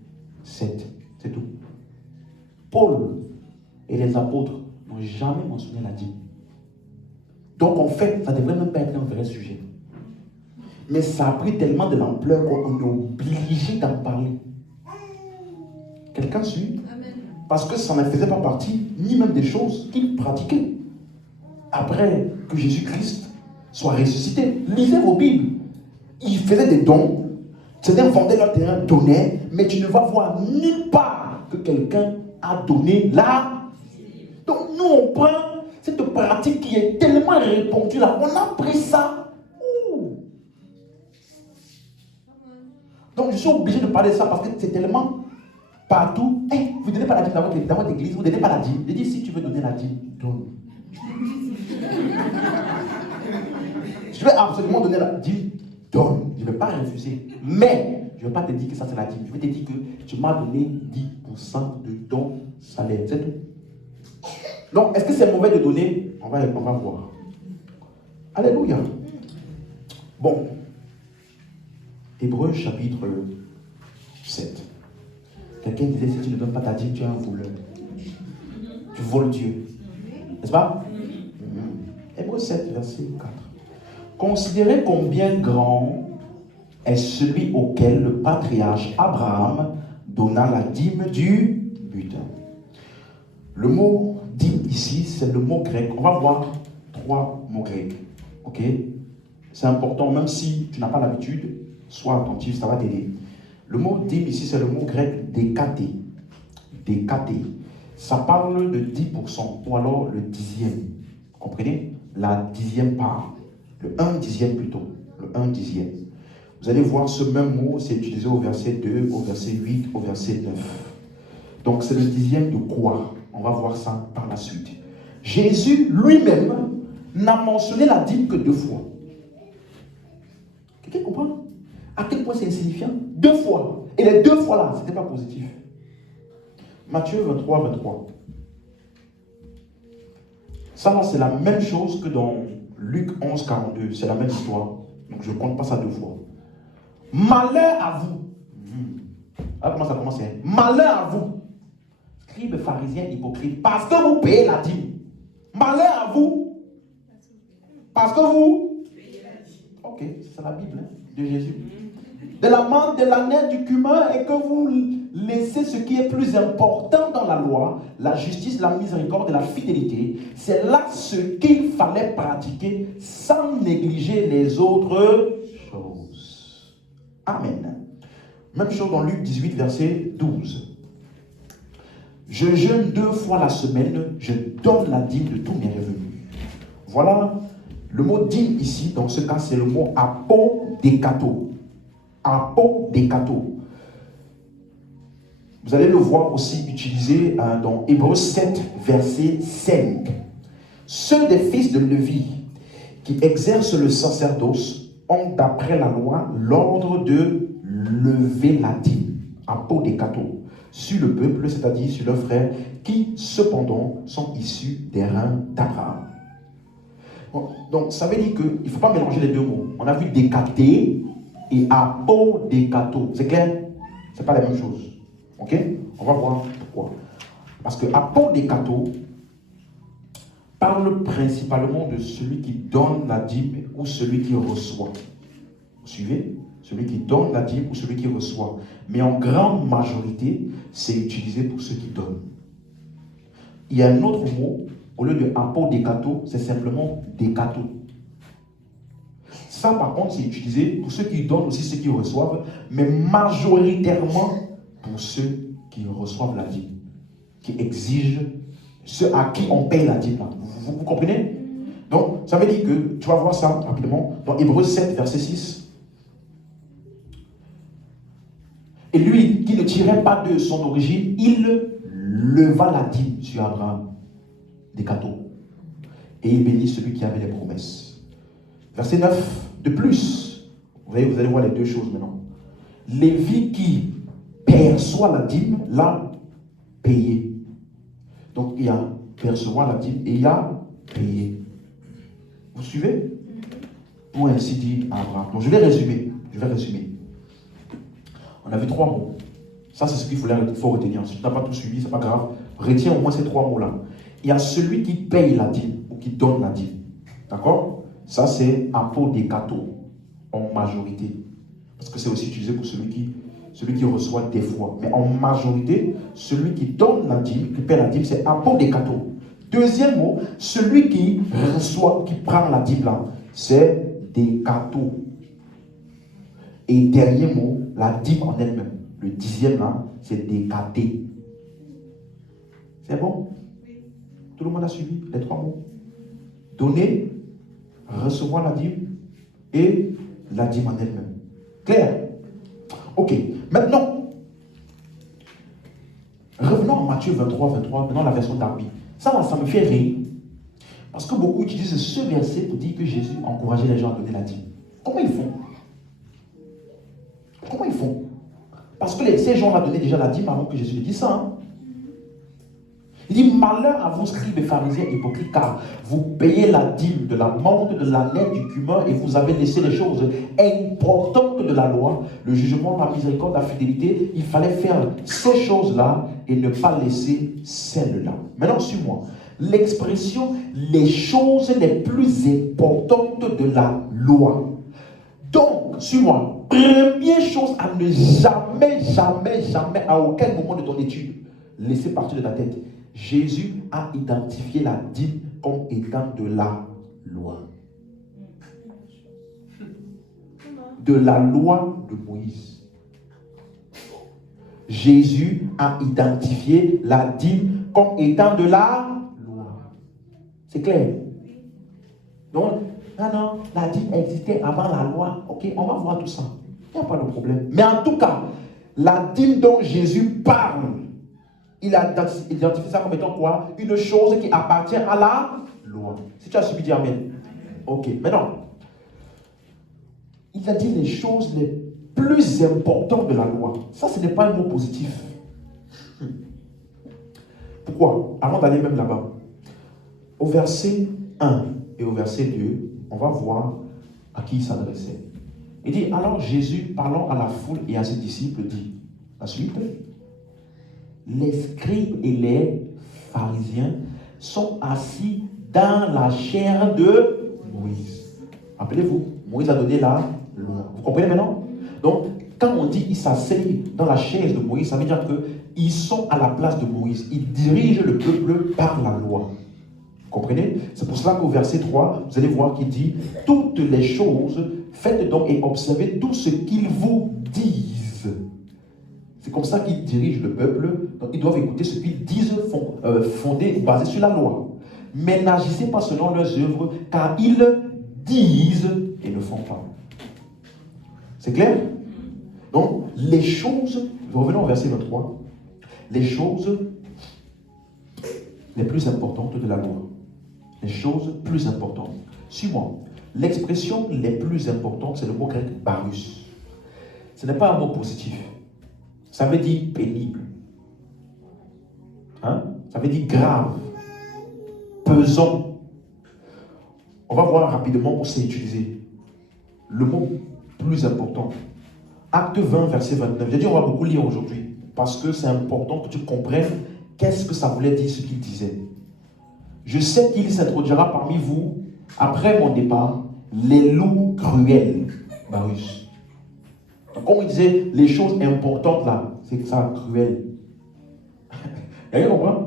7, c'est tout. Paul et les apôtres n'ont jamais mentionné la dîme. Donc en fait, ça ne devrait même pas être un vrai sujet. Mais ça a pris tellement de l'ampleur qu'on est obligé d'en parler. Quelqu'un suit? Parce que ça ne faisait pas partie, ni même des choses qu'ils pratiquaient. Après que Jésus-Christ soit ressuscité, lisez vos Bibles. Ils faisaient des dons, certains vendaient leur terrain, donnaient, mais tu ne vas voir nulle part que quelqu'un a donné là. Donc nous on prend cette pratique qui est tellement répandue là, on a pris ça. Ouh. Donc je suis obligé de parler de ça parce que c'est tellement partout. Hey, vous ne donnez pas la dîme dans votre église, vous ne donnez pas la dîme. Je dis si tu veux donner la dîme, donne. Je veux absolument donner la dîme, donne. Je ne vais pas refuser. Mais je ne vais pas te dire que ça c'est la dîme. Je vais te dire que tu m'as donné 10% de ton salaire. C'est tout. Donc, est-ce que c'est mauvais de donner? On va voir. Alléluia. Bon. Hébreux chapitre 7. Quelqu'un disait, si tu ne donnes pas ta dîme, tu es un voleur. Tu voles Dieu. N'est-ce pas? Hébreux 7, verset 4. Considérez combien grand est celui auquel le patriarche Abraham donna la dîme du butin. Le mot dîme ici, c'est le mot grec. On va voir 3 mots grecs. Ok? C'est important, même si tu n'as pas l'habitude, sois attentif, ça va t'aider. Le mot dîme ici, c'est le mot grec décaté. Décaté. Ça parle de 10%, ou alors le 10e. Vous comprenez? La 10e part. Le 1/10 plutôt. Le 1/10. Vous allez voir ce même mot, c'est utilisé au verset 2, au verset 8, au verset 9. Donc c'est le 10e de quoi? On va voir ça par la suite. Jésus lui-même n'a mentionné la dîme que 2 fois. Quelqu'un comprend? À quel point c'est insignifiant? 2 fois. Et les 2 fois là, ce n'était pas positif. Matthieu 23, 23. Ça là, c'est la même chose que dans Luc 11, 42. C'est la même histoire. Donc je ne compte pas ça 2 fois. Malheur à vous. Alors comment ça commence? Malheur à vous. Scribes, pharisiens, hypocrites, parce que vous payez la dîme. Malheur à vous. Parce que vous... Ok, c'est la Bible hein, de Jésus. De la menthe, de l'année, du cumin, et que vous laissez ce qui est plus important dans la loi, la justice, la miséricorde et la fidélité. C'est là ce qu'il fallait pratiquer sans négliger les autres choses. Amen. Même chose dans Luc 18, verset 12. Je jeûne 2 fois la semaine, je donne la dîme de tous mes revenus. Voilà, le mot dîme ici, dans ce cas, c'est le mot apodékato. Apodékato. Vous allez le voir aussi utilisé dans Hébreux 7, verset 5. Ceux des fils de Lévi qui exercent le sacerdoce ont, d'après la loi, l'ordre de lever la dîme, apodékato, sur le peuple, c'est-à-dire sur leurs frères, qui cependant sont issus des reins d'Abraham. Donc ça veut dire qu'il ne faut pas mélanger les deux mots. On a vu décaté et apodékato. C'est clair? Ce n'est pas la même chose. Ok? On va voir pourquoi. Parce que apodékato parle principalement de celui qui donne la dîme ou celui qui reçoit. Vous suivez? Celui qui donne la dîme ou celui qui reçoit. Mais en grande majorité, c'est utilisé pour ceux qui donnent. Il y a un autre mot, au lieu de apodékato, c'est simplement dékato. Ça, par contre, c'est utilisé pour ceux qui donnent, aussi ceux qui reçoivent, mais majoritairement pour ceux qui reçoivent la dîme, qui exigent, ceux à qui on paye la dîme. Vous comprenez? Donc, ça veut dire que, tu vas voir ça rapidement, dans Hébreux 7, verset 6. Et lui, qui ne tirait pas de son origine, il leva la dîme sur Abraham, des cadeaux. Et il bénit celui qui avait les promesses. Verset 9. De plus, vous allez voir les deux choses maintenant. Lévi qui perçoit la dîme, l'a payé. Donc il y a percevoir la dîme et il y a payé. Vous suivez? Pour ainsi dire à Abraham. Donc je vais résumer. On a vu 3 mots. Ça, c'est ce qu'il faut retenir. Si tu n'as pas tout suivi, ce n'est pas grave. Retiens au moins ces 3 mots-là. Il y a celui qui paye la dîme ou qui donne la dîme. D'accord? Ça, c'est apodékato en majorité. Parce que c'est aussi utilisé pour celui qui reçoit des fois. Mais en majorité, celui qui donne la dîme, qui paye la dîme, c'est apodékato. Deuxième mot, celui qui reçoit, qui prend la dîme là, c'est dékato. Et dernier mot, la dîme en elle-même. Le 10e là, c'est décaté. C'est bon? Tout le monde a suivi les 3 mots. Donner, recevoir la dîme et la dîme en elle-même. Clair? Ok. Maintenant, revenons à Matthieu 23, maintenant la version Darby. Ça me fait rire. Parce que beaucoup utilisent ce verset pour dire que Jésus encourageait les gens à donner la dîme. Comment ils font? Parce que ces gens-là donnaient déjà la dîme avant que Jésus ne dise ça. Hein? Il dit, malheur à vous, scribes et pharisiens hypocrites, car vous payez la dîme de la menthe, de l'année, du cumin, et vous avez laissé les choses importantes de la loi, le jugement, la miséricorde, la fidélité. Il fallait faire ces choses-là et ne pas laisser celles-là. Maintenant, suis-moi. L'expression les choses les plus importantes de la loi. Donc, suis-moi. Première chose à ne jamais, à aucun moment de ton étude, laisser partir de ta tête. Jésus a identifié la dîme comme étant de la loi. De la loi de Moïse. Jésus a identifié la dîme comme étant de la loi. C'est clair? Donc, non, la dîme existait avant la loi. Ok, on va voir tout ça. Il n'y a pas de problème. Mais en tout cas, la dîme dont Jésus parle, il a identifié ça comme étant quoi? Une chose qui appartient à la loi. Si tu as suivi, dis amen. Ok, maintenant, il a dit les choses les plus importantes de la loi. Ça, ce n'est pas un mot positif. Pourquoi? Avant d'aller même là-bas, au verset 1 et au verset 2, on va voir à qui il s'adressait. Il dit, alors Jésus, parlant à la foule et à ses disciples, dit, la suite, les scribes et les pharisiens sont assis dans la chair de Moïse. Rappelez-vous, Moïse a donné la loi. Vous comprenez maintenant? Donc, quand on dit qu'ils s'asseyent dans la chaise de Moïse, ça veut dire qu'ils sont à la place de Moïse. Ils dirigent le peuple par la loi. Vous comprenez? C'est pour cela qu'au verset 3, vous allez voir qu'il dit « Toutes les choses, faites donc et observez tout ce qu'ils vous disent. » C'est comme ça qu'ils dirigent le peuple. Donc, ils doivent écouter ce qu'ils disent, fondé, basé sur la loi. Mais n'agissez pas selon leurs œuvres, car ils disent et ne font pas. C'est clair? Donc, les choses, revenons au verset 23, les choses les plus importantes de la loi. Les choses plus importantes. Suis-moi. L'expression les plus importantes, c'est le mot grec barus. Ce n'est pas un mot positif. Ça veut dire pénible. Hein? Ça veut dire grave, pesant. On va voir rapidement où c'est utilisé. Le mot plus important. Acte 20, verset 29. J'ai dit on va beaucoup lire aujourd'hui parce que c'est important que tu comprennes qu'est-ce que ça voulait dire ce qu'il disait. Je sais qu'il s'introduira parmi vous, après mon départ, les loups cruels. Barus. Donc, comme il disait, les choses importantes là, c'est ça, cruel. Vous comprenez?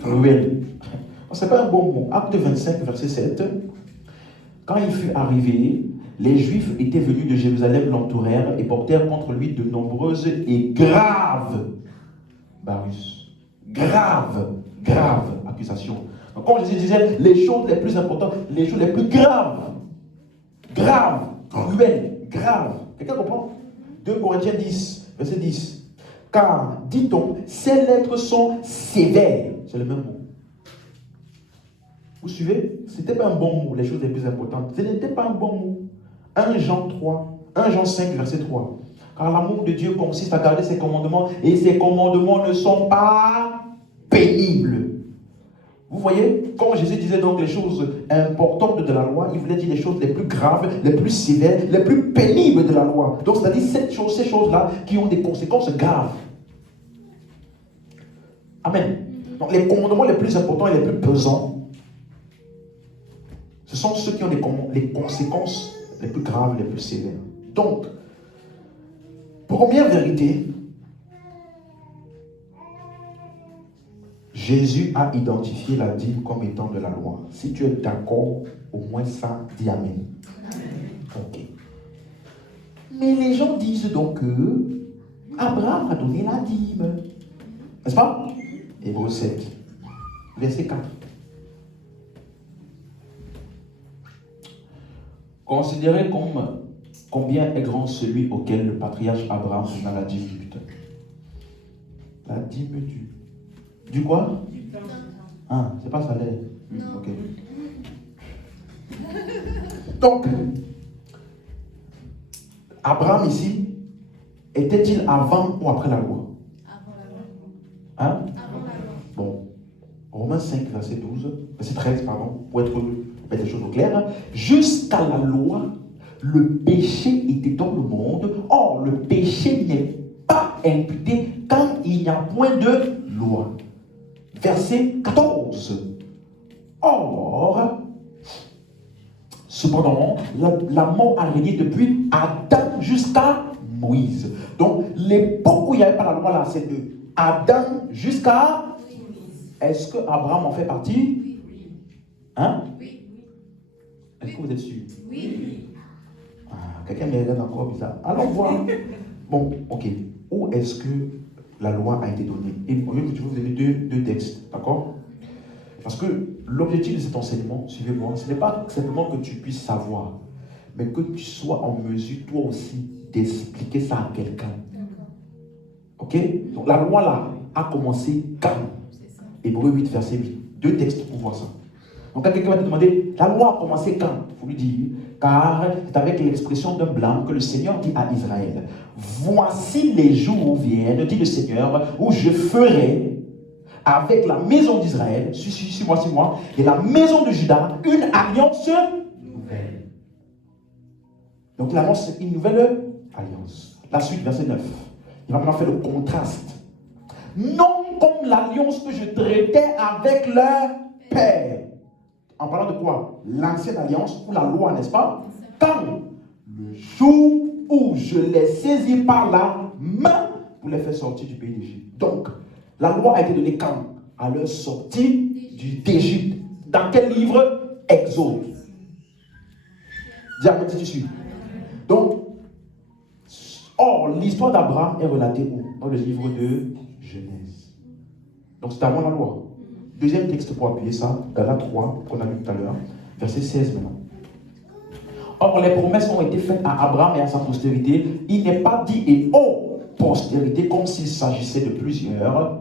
Cruel. Ce n'est pas un bon mot. Acte 25, verset 7. Quand il fut arrivé, les Juifs étaient venus de Jérusalem, l'entourèrent et portèrent contre lui de nombreuses et graves, Barus, graves accusations. Donc, comme Jésus disait, les choses les plus importantes, les choses les plus graves, cruelles, graves. Quelqu'un comprend? 2 Corinthiens 10, verset 10. Car, dit-on, ces lettres sont sévères. C'est le même mot. Vous suivez? Ce n'était pas un bon mot, les choses les plus importantes. Ce n'était pas un bon mot. 1 Jean 5, verset 3. Car l'amour de Dieu consiste à garder ses commandements, et ses commandements ne sont pas pénibles. Vous voyez, quand Jésus disait donc les choses importantes de la loi, il voulait dire les choses les plus graves, les plus sévères, les plus pénibles de la loi. Donc c'est-à-dire ces choses-là qui ont des conséquences graves. Amen. Donc les commandements les plus importants et les plus pesants, ce sont ceux qui ont les conséquences les plus graves, les plus sévères. Donc, première vérité, Jésus a identifié la dîme comme étant de la loi. Si tu es d'accord, au moins ça, dis Amen. Ok. Mais les gens disent donc que Abraham a donné la dîme. N'est-ce pas? Hébreux 7, verset 4. Considérez comme combien est grand celui auquel le patriarche Abraham donna la dîme du butin. La dîme du quoi? Du pain. Ah, c'est pas salaire. Ok. Donc, Abraham ici, était-il avant ou après la loi? Avant la loi. Hein? Avant la loi. Bon. Romains 5, verset 12, verset 13, pardon, pour mettre des choses au clair. Jusqu'à la loi, le péché était dans le monde. Or, le péché n'est pas imputé quand il n'y a point de loi. Verset 14. Or, cependant, la mort a régné depuis Adam jusqu'à Moïse. Donc, l'époque où il n'y avait pas la loi là, c'est de Adam jusqu'à... Est-ce que Abraham en fait partie? Hein? Oui. Est-ce que vous êtes sûr? Oui. Ah, quelqu'un me regarde encore bizarre. Allons voir. Bon, ok. Où est-ce que la loi a été donnée? Et au lieu que je vais vous donner deux textes, d'accord? Parce que l'objectif de cet enseignement, suivez-moi, ce n'est pas simplement que tu puisses savoir, mais que tu sois en mesure, toi aussi, d'expliquer ça à quelqu'un. Ok? Donc la loi là a commencé quand? Hébreux 8, verset 8. 2 textes pour voir ça. Donc quand quelqu'un va te demander, la loi a commencé quand? Il faut lui dire, car c'est avec l'expression d'un blanc que le Seigneur dit à Israël, voici les jours viennent, dit le Seigneur, où je ferai avec la maison d'Israël, suis-moi, et la maison de Juda, une alliance nouvelle. Donc l'alliance, c'est une nouvelle alliance. La suite, verset 9. Il va maintenant faire le contraste. Non comme l'alliance que je traitais avec leur père. En parlant de quoi? L'ancienne alliance ou la loi, n'est-ce pas? Quand le jour où je les saisis par la main pour les faire sortir du pays d'Égypte. Donc, la loi a été donnée quand? À leur sortie d'Égypte. Dans quel livre? Exode. Dis Amen si tu suis. Donc, or, l'histoire d'Abraham est relatée où? Dans le livre de Genèse. Donc, c'est avant la loi. Deuxième texte pour appuyer ça, Galates 3, qu'on a lu tout à l'heure, verset 16 maintenant. Or, les promesses ont été faites à Abraham et à sa postérité. Il n'est pas dit et aux postérités comme s'il s'agissait de plusieurs,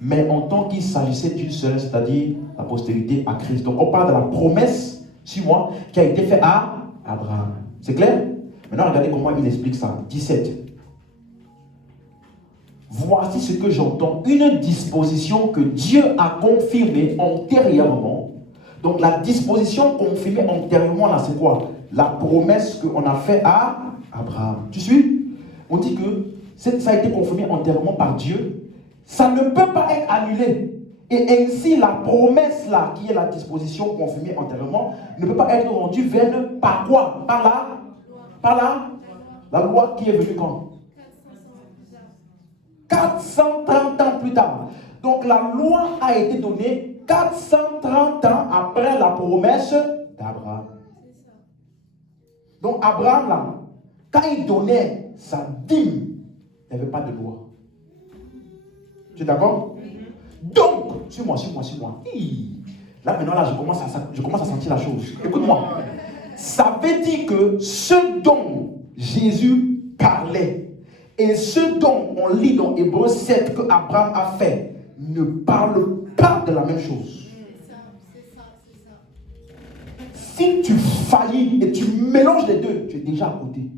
mais en tant qu'il s'agissait d'une seule, c'est-à-dire la postérité à Christ. Donc, on parle de la promesse, suis-moi, qui a été faite à Abraham. C'est clair? Maintenant, regardez comment il explique ça. 17. Voici ce que j'entends, une disposition que Dieu a confirmée antérieurement. Donc, la disposition confirmée antérieurement, là, c'est quoi? La promesse qu'on a faite à Abraham. Tu suis? On dit que ça a été confirmé antérieurement par Dieu. Ça ne peut pas être annulé. Et ainsi, la promesse là, qui est la disposition confirmée antérieurement, ne peut pas être rendue vaine par quoi? Par la loi qui est venue quand? 430 ans plus tard. Donc la loi a été donnée 430 ans après la promesse d'Abraham. Donc Abraham, là, quand il donnait sa dîme, il n'y avait pas de loi. Tu es d'accord? Donc, suis-moi. Là, maintenant, là, je commence à sentir la chose. Écoute-moi. Ça veut dire que ce dont Jésus parlait et ce dont on lit dans Hébreux 7 que Abraham a fait ne parle pas de la même chose. Si tu faillis et tu mélanges les deux, tu es déjà à côté.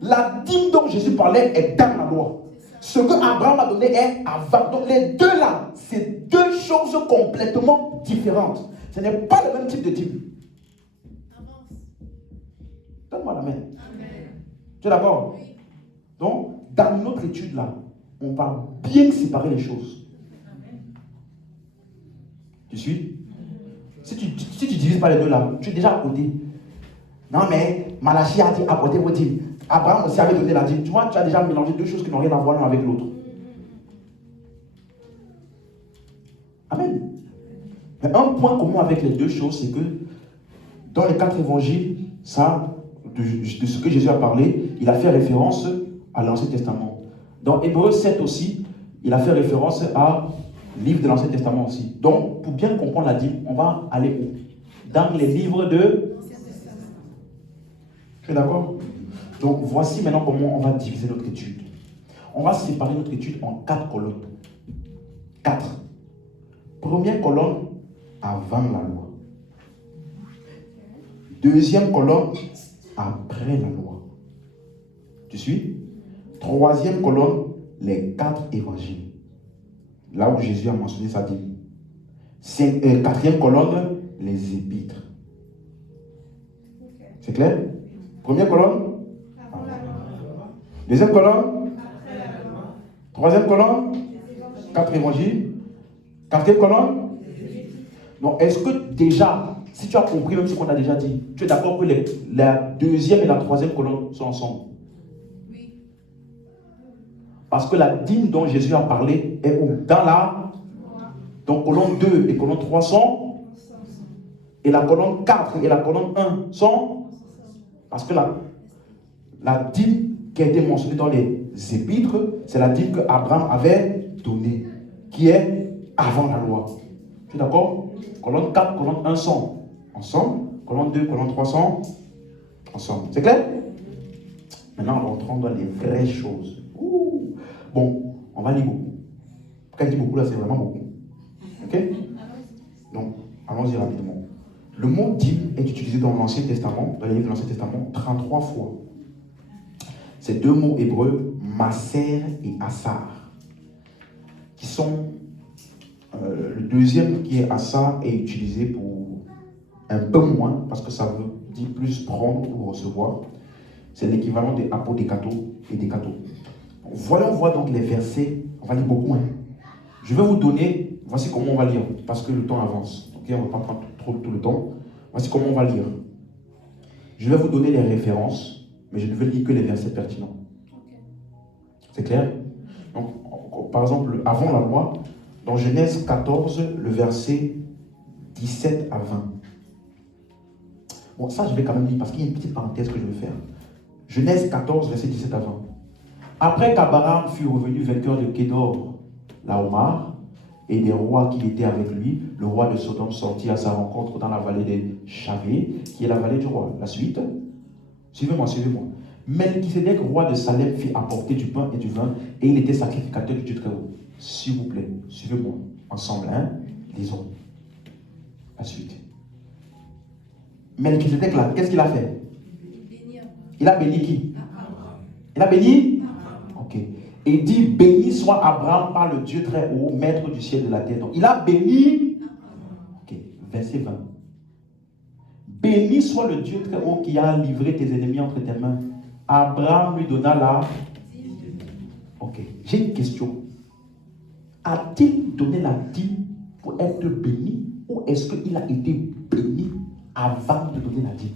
La dîme dont Jésus parlait est dans la loi. Ce que Abraham a donné est avant. Donc les deux là, c'est deux choses complètement différentes. Ce n'est pas le même type de dîme. Donne-moi la main. Tu es d'accord? Oui. Donc, dans notre étude là, on va bien séparer les choses. Amen. Tu suis? Si tu divises pas les deux là, tu es déjà à côté. Non mais, Malachie a dit apportez vos dîmes. Abraham aussi avait donné la dîme. Tu vois, tu as déjà mélangé deux choses qui n'ont rien à voir l'un avec l'autre. Amen. Mais un point commun avec les deux choses, c'est que dans les 4 évangiles, ça, de ce que Jésus a parlé, il a fait référence à l'Ancien Testament. Dans Hébreux 7 aussi, il a fait référence à livre de l'Ancien Testament aussi. Donc, pour bien comprendre la dîme, on va aller où? Dans les livres de... Tu es d'accord? Donc, voici maintenant comment on va diviser notre étude. On va séparer notre étude en 4 colonnes. 4. Première colonne, avant la loi. Deuxième colonne, après la loi. Tu suis? Troisième colonne, les 4 évangiles. Là où Jésus a mentionné sa dîme. Quatrième colonne, les épîtres. C'est clair? Première colonne? Deuxième colonne? Troisième colonne? 4 évangiles. Quatrième colonne? Donc, est-ce que déjà, si tu as compris même ce qu'on a déjà dit, tu es d'accord que la deuxième et la troisième colonne sont ensemble? Oui. Parce que la dîme dont Jésus a parlé est où? Dans la... Donc, colonne 2 et colonne 3 sont? Et la colonne 4 et la colonne 1 sont? Parce que la dîme qui a été mentionnée dans les épîtres, c'est la dîme que Abraham avait donnée, qui est avant la loi. Tu es d'accord? Colonne 4, colonne 1 sont ensemble. Colonne 2, colonne 3 sont ensemble. C'est clair? Maintenant, rentrons dans les vraies choses. Ouh. Bon, on va lire beaucoup. Quand je dis beaucoup, là, c'est vraiment beaucoup. Ok? Donc, allons-y rapidement. Le mot dîme est utilisé dans l'Ancien Testament, dans les livres de l'Ancien Testament, 33 fois. Ces deux mots hébreux, maser et assar, qui sont le deuxième qui est assar est utilisé pour un peu moins, parce que ça veut dire plus prendre ou recevoir. C'est l'équivalent des apodécato et décato. Voyons voir donc les versets, on va lire beaucoup. Hein. Je vais vous donner Voici comment on va lire, parce que le temps avance. Ok, on ne va pas prendre trop tout le temps. Voici comment on va lire. Je vais vous donner les références, mais je ne vais lire que les versets pertinents. C'est clair? Donc, par exemple, avant la loi, dans Genèse 14, le verset 17 à 20. Bon, ça, je vais quand même lire, parce qu'il y a une petite parenthèse que je vais faire. Genèse 14, verset 17 à 20. Après qu'Abraham fut revenu vainqueur de Kédor, Laomar, et des rois qui étaient avec lui, le roi de Sodome sortit à sa rencontre dans la vallée des Chavé, qui est la vallée du roi. La suite, suivez-moi, suivez-moi. Melchisédek, roi de Salem, fit apporter du pain et du vin, et il était sacrificateur du Dieu très haut. S'il vous plaît, suivez-moi, ensemble, hein, lisons. La suite. Melchisédek, là, qu'est-ce qu'il a fait? Il a béni qui? Il a béni? Ok. Et il dit, béni soit Abraham par le Dieu très haut, maître du ciel et de la terre. Donc, il a béni. Ok, verset 20. Béni soit le Dieu très haut qui a livré tes ennemis entre tes mains. Abraham lui donna la... Ok, j'ai une question. A-t-il donné la dîme pour être béni, ou est-ce qu'il a été béni avant de donner la dîme?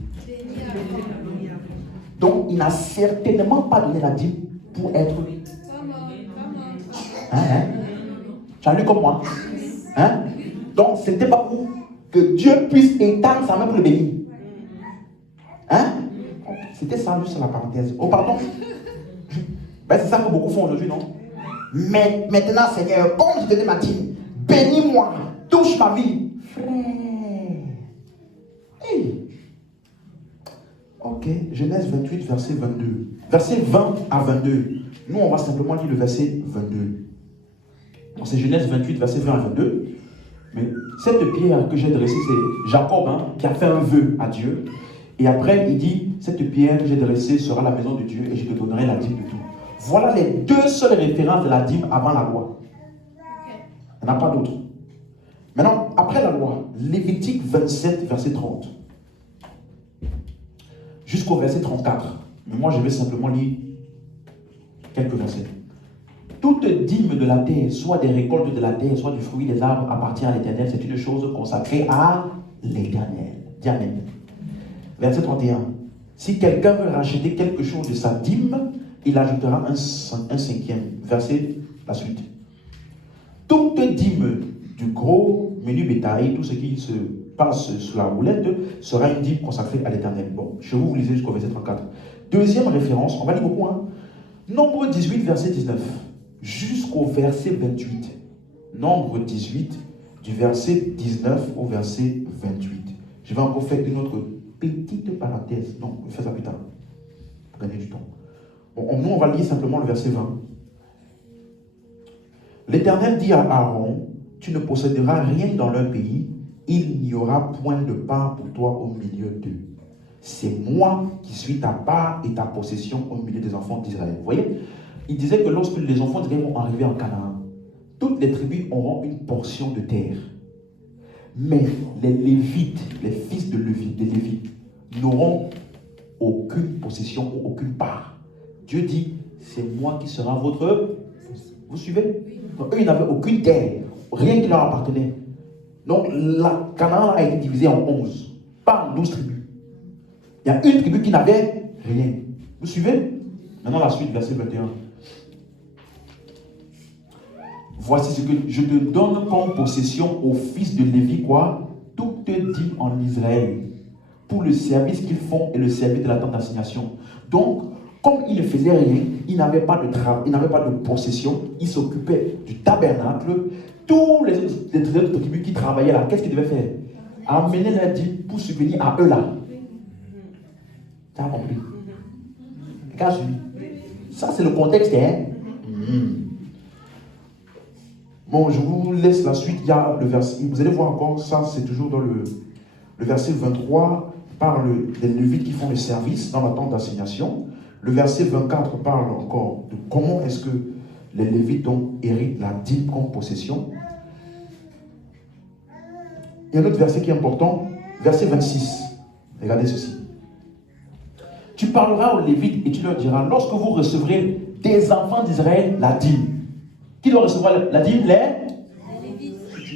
Donc, il n'a certainement pas donné la dîme pour être... Tu as lu comme moi? Hein? Donc, ce n'était pas pour que Dieu puisse étendre sa main pour le bénir. Hein? C'était ça, juste la parenthèse. Oh, pardon. Ben, c'est ça que beaucoup font aujourd'hui, non? Mais maintenant, Seigneur, comme je te donne ma dîme, bénis-moi, touche ma vie. Frère. Hey. Ok, Genèse 28, verset 22. Verset 20 à 22. Nous, on va simplement lire le verset 22. Donc, c'est Genèse 28, verset 20 à 22. Mais cette pierre que j'ai dressée, c'est Jacob, hein, qui a fait un vœu à Dieu. Et après, il dit, cette pierre que j'ai dressée sera la maison de Dieu et je te donnerai la dîme de tout. Voilà les deux seules références de la dîme avant la loi. Il n'y en a pas d'autres. Maintenant, après la loi, Lévitique 27, verset 30. Jusqu'au verset 34. Mais moi, je vais simplement lire quelques versets. Toute dîme de la terre, soit des récoltes de la terre, soit du fruit des arbres, appartient à l'Éternel. C'est une chose consacrée à l'Éternel. Dis amen. Verset 31. Si quelqu'un veut racheter quelque chose de sa dîme, il ajoutera un cinquième. Verset, la suite. Toute dîme du gros menu bétail, tout ce qui se passe sous la roulette, sera une dîme consacrée à l'Éternel. Bon, je vous lisez jusqu'au verset 34. Deuxième référence, on va lire beaucoup, hein. Nombre 18, verset 19. Jusqu'au verset 28. Nombre 18, du verset 19 au verset 28. Je vais encore faire une autre petite parenthèse. Non, je fais ça plus tard. Pour gagner du temps. Bon, nous, on va lire simplement le verset 20. L'Éternel dit à Aaron, tu ne posséderas rien dans leur pays, il n'y aura point de part pour toi au milieu d'eux. C'est moi qui suis ta part et ta possession au milieu des enfants d'Israël. Vous voyez? Il disait que lorsque les enfants d'Israël vont arriver en Canaan, toutes les tribus auront une portion de terre. Mais les Lévites, les fils de Lévi, les Lévites, n'auront aucune possession ou aucune part. Dieu dit, c'est moi qui sera votre... Vous suivez? Donc eux, ils n'avaient aucune terre, rien qui leur appartenait. Donc la Canaan a été divisée en 11, pas en 12 tribus. Il y a une tribu qui n'avait rien. Vous suivez? Maintenant la suite, verset 21. Voici ce que je te donne comme possession aux fils de Lévi, quoi? Toute dîme en Israël, pour le service qu'ils font et le service de la tente d'assignation. Donc, comme ils ne faisaient rien, ils n'avaient pas de travail, ils n'avaient pas de possession, ils s'occupaient du tabernacle. Tous les autres tribus qui travaillaient là, qu'est-ce qu'ils devaient faire? Amener la dîme pour subvenir à eux là. Tu as compris? Ça, c'est le contexte, hein? Bon, je vous laisse la suite. Il y a le verset, vous allez voir encore, ça c'est toujours dans le verset 23, parle des Lévites qui font le service dans la tente d'assignation. Le verset 24 parle encore de comment est-ce que les Lévites donc héritent la dîme comme possession. Il y a un autre verset qui est important, verset 26. Regardez ceci. Tu parleras aux Lévites et tu leur diras, lorsque vous recevrez des enfants d'Israël la dîme. Qui doit recevoir la dîme? Les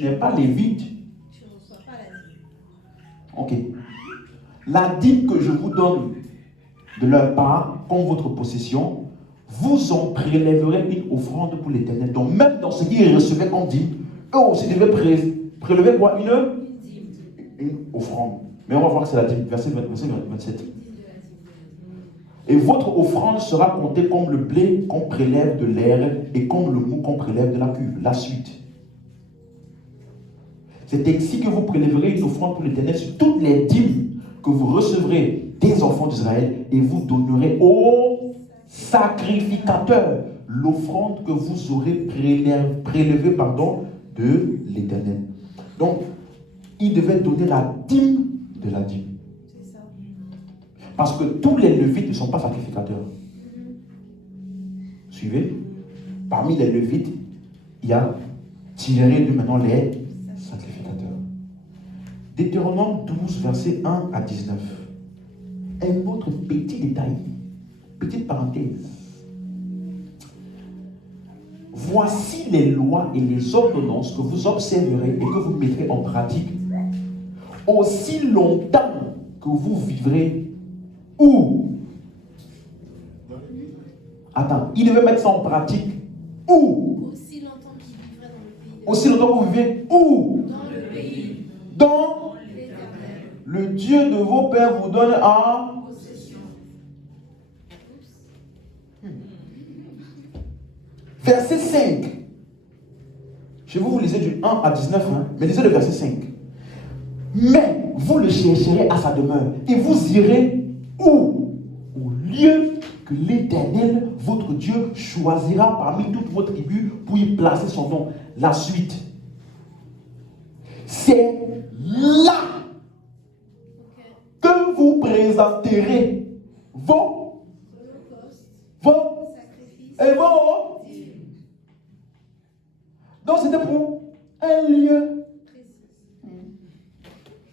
Lévites. tu n'es pas lévite, Tu ne reçois pas la dîme. ok. La dîme que je vous donne de leur part, comme votre possession, vous en prélèverez une offrande pour l'Éternel. Donc même dans ce qu'ils recevaient comme dîme, eux aussi devaient prélever quoi? Une offrande. Mais on va voir que c'est la dîme, verset 27. Et votre offrande sera comptée comme le blé qu'on prélève de l'air et comme le mou qu'on prélève de la cuve. La suite. C'est ainsi que vous prélèverez une offrande pour l'Éternel sur toutes les dîmes que vous recevrez des enfants d'Israël et vous donnerez au sacrificateur l'offrande que vous aurez prélevée de l'Éternel. Donc, il devait donner la dîme de la dîme. C'est ça. Parce que tous les Lévites ne sont pas sacrificateurs. Suivez? Parmi les Lévites, il y a tiré de maintenant les sacrificateurs. Deutéronome 12, versets 1 à 19. Un autre petit détail, petite parenthèse. Voici les lois et les ordonnances que vous observerez et que vous mettrez en pratique aussi longtemps que vous vivrez où? Attends, il devait mettre ça en pratique où? Aussi longtemps qu'il vivrait dans le pays. Aussi longtemps que vous vivez où? Dans le pays. Dans L'Éternel. le Dieu de vos pères vous donne en Possession. verset 5. Chez vous, vous lisez du 1 à 19, hein, mais lisez le verset 5. Mais vous le chercherez à sa demeure et vous irez où? Au lieu que l'Éternel, votre Dieu, choisira parmi toutes vos tribus pour y placer son nom. La suite. C'est là Ok. que vous présenterez vos Sacrifice. et vos. Donc c'était pour un lieu.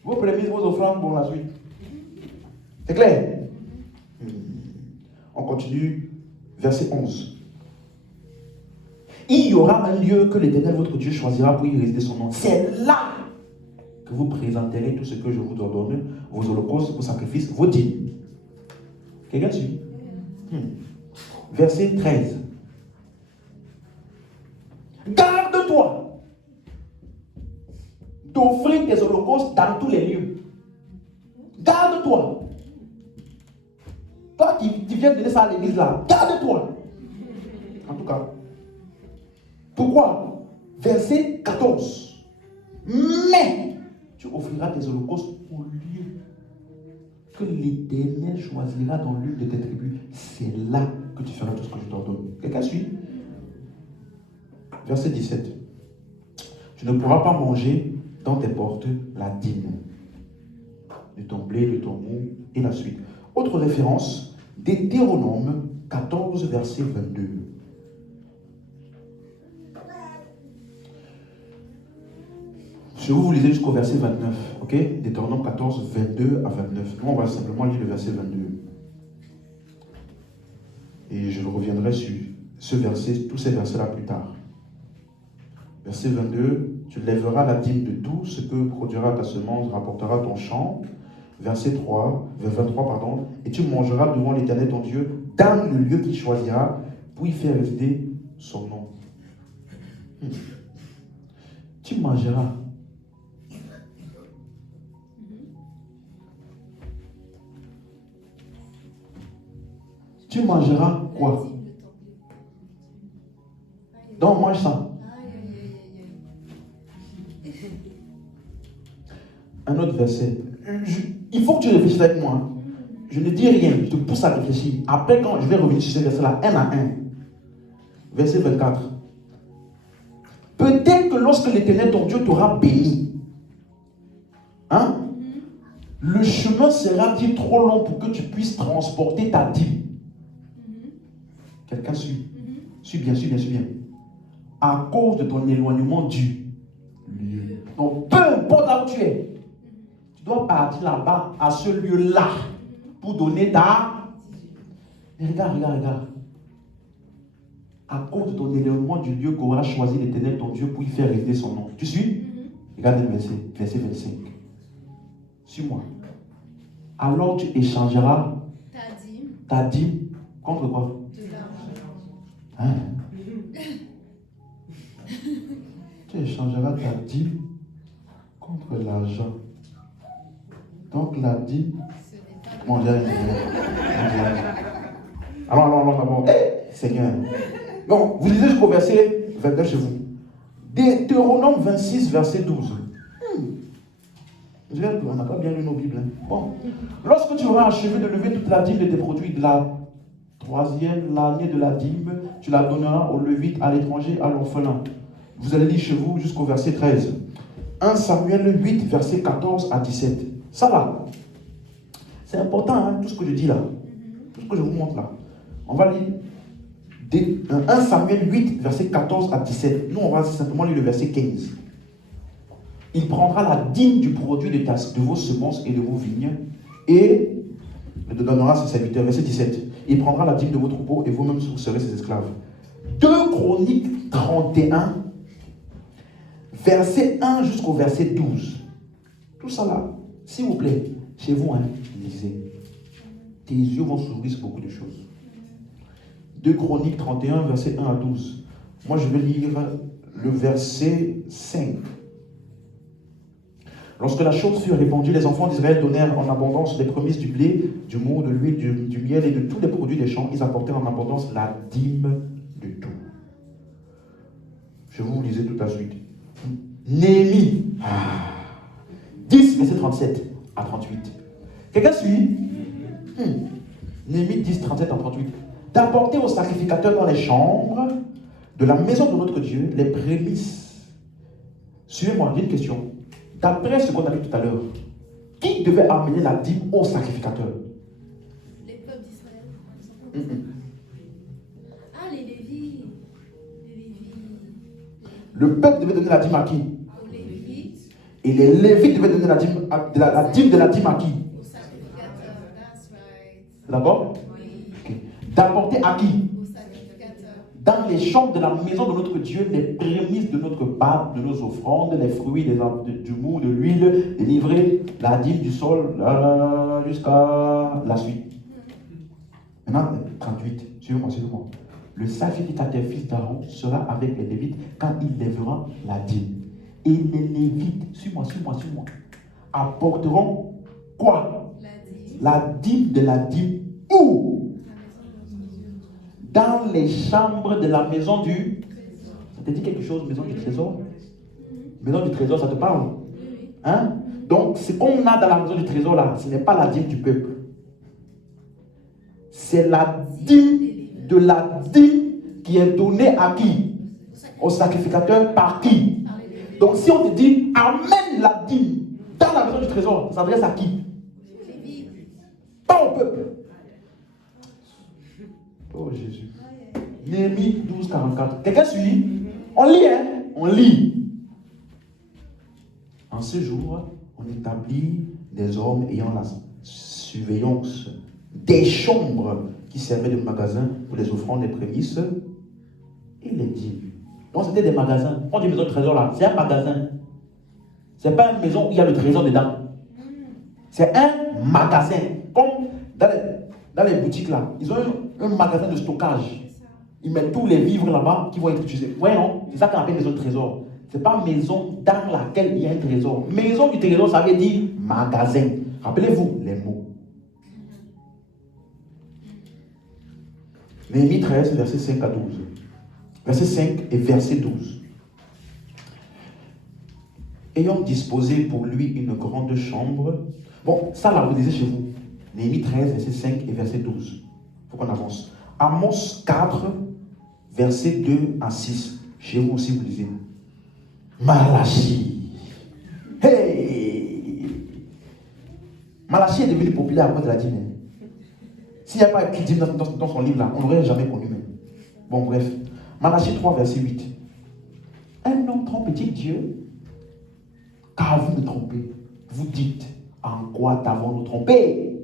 Vos prémices, vos offrandes pour la suite. C'est clair? On continue, verset 11. Il y aura un lieu que l'Éternel votre Dieu choisira pour y résider son nom. C'est là que vous présenterez tout ce que je vous ordonne, vos holocaustes, vos sacrifices, vos dîmes. Quelqu'un suit? Verset 13. Garde-toi d'offrir tes holocaustes dans tous les lieux. Garde-toi. Toi qui viens de donner ça à l'église là, garde-toi. En tout cas. Pourquoi? Verset 14. Mais tu offriras tes holocaustes au lieu que l'Éternel choisira dans l'une de tes tribus. C'est là que tu feras tout ce que je t'ordonne. Quelqu'un suit? Verset 17. Tu ne pourras pas manger dans tes portes la dîme de ton blé, de ton mou, et la suite. Autre référence, Deutéronome 14, verset 22. Si vous lisez jusqu'au verset 29, ok? Deutéronome 14, 22 à 29. Nous, on va simplement lire le verset 22. Et je reviendrai sur ce verset, tous ces versets-là plus tard. Verset 22, tu lèveras la dîme de tout ce que produira ta semence, rapportera ton champ. Verset 23, pardon, et tu mangeras devant l'Éternel ton Dieu dans le lieu qu'il choisira pour y faire résider son nom. Tu mangeras. Tu mangeras quoi? Donc mange ça. Un autre verset. Il faut que tu réfléchisses avec moi. Je ne dis rien, je te pousse à réfléchir. Après, quand je vais revenir sur ce verset-là, un à un. Verset 24. Peut-être que lorsque l'Éternel, ton Dieu, t'aura béni, hein, le chemin sera dit trop long pour que tu puisses transporter ta dîme. Quelqu'un suit? Suis bien. À cause de ton éloignement du lieu. Donc, peu importe là où tu es, tu dois partir là-bas, à ce lieu-là, pour donner ta... Mais regarde. À cause de ton éloignement du lieu qu'aura choisi l'Éternel, ton Dieu, pour y faire résider son nom. Tu suis? Regarde le verset 25. Suis-moi. Alors tu échangeras ta dîme contre quoi? De l'argent. Hein? Tu échangeras ta dîme contre l'argent. Donc la dîme. Ce n'est pas Mon Dieu. Allons. Seigneur. Donc, vous lisez jusqu'au verset 29 chez vous. Deutéronome 26, verset 12. Je vais, on n'a pas bien lu nos Bibles. Hein. Bon. Lorsque tu auras achevé de lever toute la dîme de tes produits de la troisième l'année de la dîme, tu la donneras au levite, à l'étranger, à l'orphelin. Vous allez lire chez vous jusqu'au verset 13. 1 Samuel 8, verset 14 à 17. Ça là, c'est important, hein, tout ce que je dis là. Tout ce que je vous montre là. On va lire 1 Samuel 8, verset 14 à 17. Nous, on va simplement lire le verset 15. Il prendra la dîme du produit de vos semences et de vos vignes et le donnera à ses serviteurs. Verset 17. Il prendra la dîme de vos troupeaux et vous-même vous serez ses esclaves. 2 Chroniques 31, verset 1 jusqu'au verset 12. Tout ça là, s'il vous plaît, chez vous, hein, lisez. Tes yeux vont s'ouvrir sur beaucoup de choses. 2 Chroniques 31, verset 1 à 12. Moi, je vais lire le verset 5. Lorsque la chose fut répandue, les enfants d'Israël donnèrent en abondance les prémices du blé, du mou, de l'huile, du miel et de tous les produits des champs. Ils apportèrent en abondance la dîme de tout. Je vous lisais toute la suite. Néhémie 10, verset 37 à 38. Quelqu'un suit? Néhémie 10, 37 à 38. D'apporter aux sacrificateurs dans les chambres de la maison de notre Dieu les prémices. Suivez-moi, j'ai une question. D'après ce qu'on a dit tout à l'heure, qui devait amener la dîme aux sacrificateurs? les peuples d'Israël. Ah, les Lévites. Le peuple devait donner la dîme à qui? Aux Lévites. Et les Lévites devaient donner la dîme de la dîme à qui? Aux sacrificateurs. That's right. D'accord? Oui. Okay. D'apporter à qui? Aux sacrificateurs. Dans les chambres de la maison de notre Dieu, les prémices de notre pâte, de nos offrandes, les fruits du mou, de l'huile, les livrées, la dîme du sol, jusqu'à la suite. Maintenant, 38, suivez-moi. Le sacrificateur fils d'Aaron sera avec les Lévites quand il lèvera la dîme. Et les Lévites, suis-moi, apporteront quoi? La dîme de la dîme. Où? Dans les chambres de la maison du... Ça te dit quelque chose, maison du trésor? Maison du trésor, ça te parle? Hein? Donc, ce qu'on a dans la maison du trésor là, ce n'est pas la dîme du peuple. C'est la dîme de la dîme qui est donnée à qui? Au sacrificateur par qui? Donc, si on te dit, amène la dîme dans la maison du trésor, ça s'adresse à qui? Pas au peuple. Oh Jésus. Néhémie 12, 44. Quelqu'un suit? On lit, hein? On lit. En ce jour, on établit des hommes ayant la surveillance des chambres qui servaient de magasin pour les offrandes, les prémices et les dîmes. Donc c'était des magasins. On dit maison de trésor là, c'est un magasin. C'est pas une maison où il y a le trésor dedans. C'est un magasin. Comme dans les boutiques là, ils ont un magasin de stockage. Ils mettent tous les livres là-bas qui vont être utilisés. Ouais, non? C'est ça qu'on appelle maison de trésor. C'est pas maison dans laquelle il y a un trésor. Maison du trésor, ça veut dire magasin. Rappelez-vous les mots. Néhémie 13, verset 5 à 12. Verset 5 et verset 12. Ayant disposé pour lui une grande chambre. Bon, ça là, vous lisez chez vous. Néhémie 13, verset 5 et verset 12. Il faut qu'on avance. Amos 4, verset 2 à 6. Chez vous aussi, vous lisez. Malachie. Hey! Malachie est devenu populaire à cause de la dîme. S'il n'y a pas écrit dîme dans son livre là, on n'aurait jamais connu même. Bon, bref. Malachie 3, verset 8. Un homme trompe-t-il Dieu? Car vous me trompez. Vous dites, en quoi t'avons-nous trompé?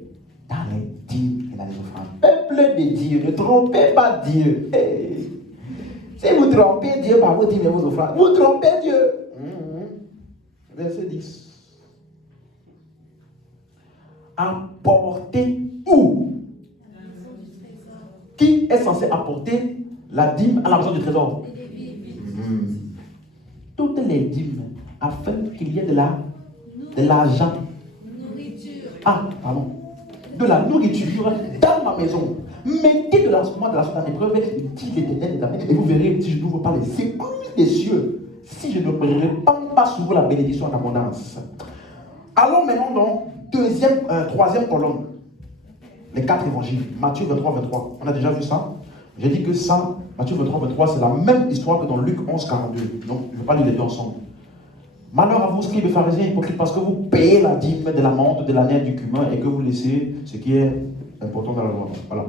Dans les dîmes et dans les offrandes. Peuple de Dieu, ne trompez pas Dieu. Hey. Si vous trompez Dieu par vos dîmes et vos offrandes, vous trompez Dieu. Verset 10. Apporter où? Qui est censé apporter la dîme à la maison du trésor? Toutes les dîmes, afin qu'il y ait de l'argent. Ah, pardon. De la nourriture dans ma maison. Mettez de l'instrument de la source en épreuve, dit l'Éternel des armées, et vous verrez si je n'ouvre pas les épaules des cieux, si je ne répands pas sur vous la bénédiction en abondance. Allons maintenant dans troisième colonne. Les 4 évangiles. Matthieu 23, 23. On a déjà vu ça. J'ai dit que ça, Matthieu 23, 23, c'est la même histoire que dans Luc 11, 42. Donc, je ne vais pas lire les deux ensemble. Malheur à vous, scribes et pharisiens hypocrites, parce que vous payez la dîme de la menthe, de l'année, du cumin, et que vous laissez ce qui est important dans la loi. Voilà.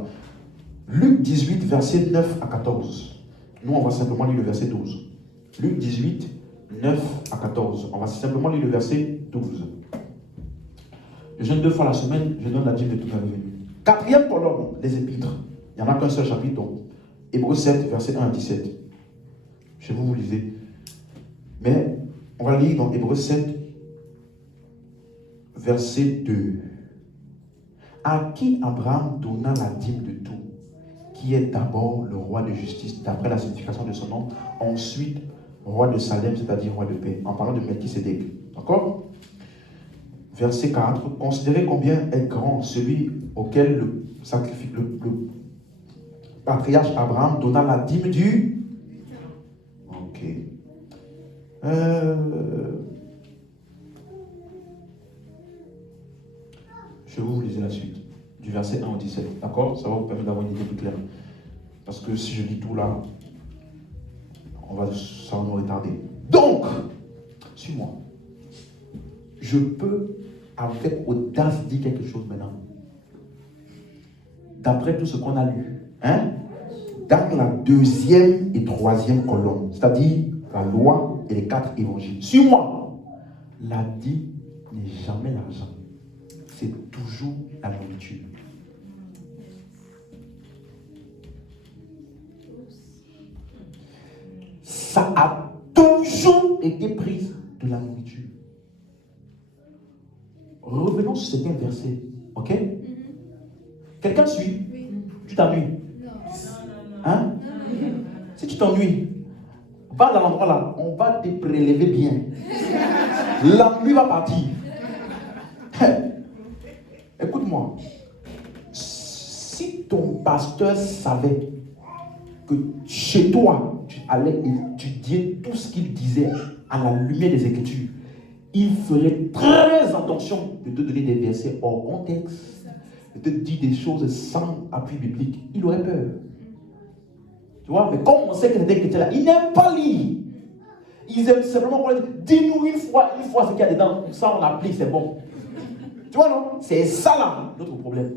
Luc 18, verset 9 à 14. Nous, on va simplement lire le verset 12. Luc 18, 9 à 14. On va simplement lire le verset 12. Je jeûne 2 fois la semaine, je donne la dîme de toute ma revenu. 4e colonne, les épîtres. Il n'y en a qu'un seul chapitre, donc. Hébreux 7, verset 1 à 17. Chez vous, vous lisez. Mais on va lire dans Hébreux 7, verset 2. À qui Abraham donna la dîme de tout, qui est d'abord le roi de justice, d'après la signification de son nom, ensuite roi de Salem, c'est-à-dire roi de paix, en parlant de Melchisédek. D'accord? Verset 4. Considérez combien est grand celui auquel le patriarche Abraham donna la dîme du... Ok. Je vais vous lire la suite, du verset 1 au 17. D'accord? Ça va vous permettre d'avoir une idée plus claire. Parce que si je dis tout là, ça va nous retarder. Donc, suis-moi. Je peux, avec audace, dire quelque chose maintenant. D'après tout ce qu'on a lu, hein? Dans la 2e et 3e colonne, c'est-à-dire la loi et les 4 évangiles. Suis-moi. La dîme n'est jamais l'argent. C'est toujours la nourriture. Ça a toujours été prise de la nourriture. Revenons sur certains versets. Ok? Quelqu'un suit? Oui. Tu t'ennuies? Non. Hein? Si tu t'ennuies, va dans l'endroit là, on va te prélever bien. La nuit va partir. Écoute-moi. Si ton pasteur savait que chez toi, tu allais étudier tout ce qu'il disait à la lumière des Écritures, il ferait très attention de te donner des versets hors contexte, de te dire des choses sans appui biblique. Il aurait peur. Tu vois, mais comme on sait que les chrétiens là, ils n'aiment pas lire. Ils aiment simplement qu'on leur dise, dis-nous une fois ce qu'il y a dedans. Ça, on applique, c'est bon. Tu vois, non? C'est ça là, notre problème.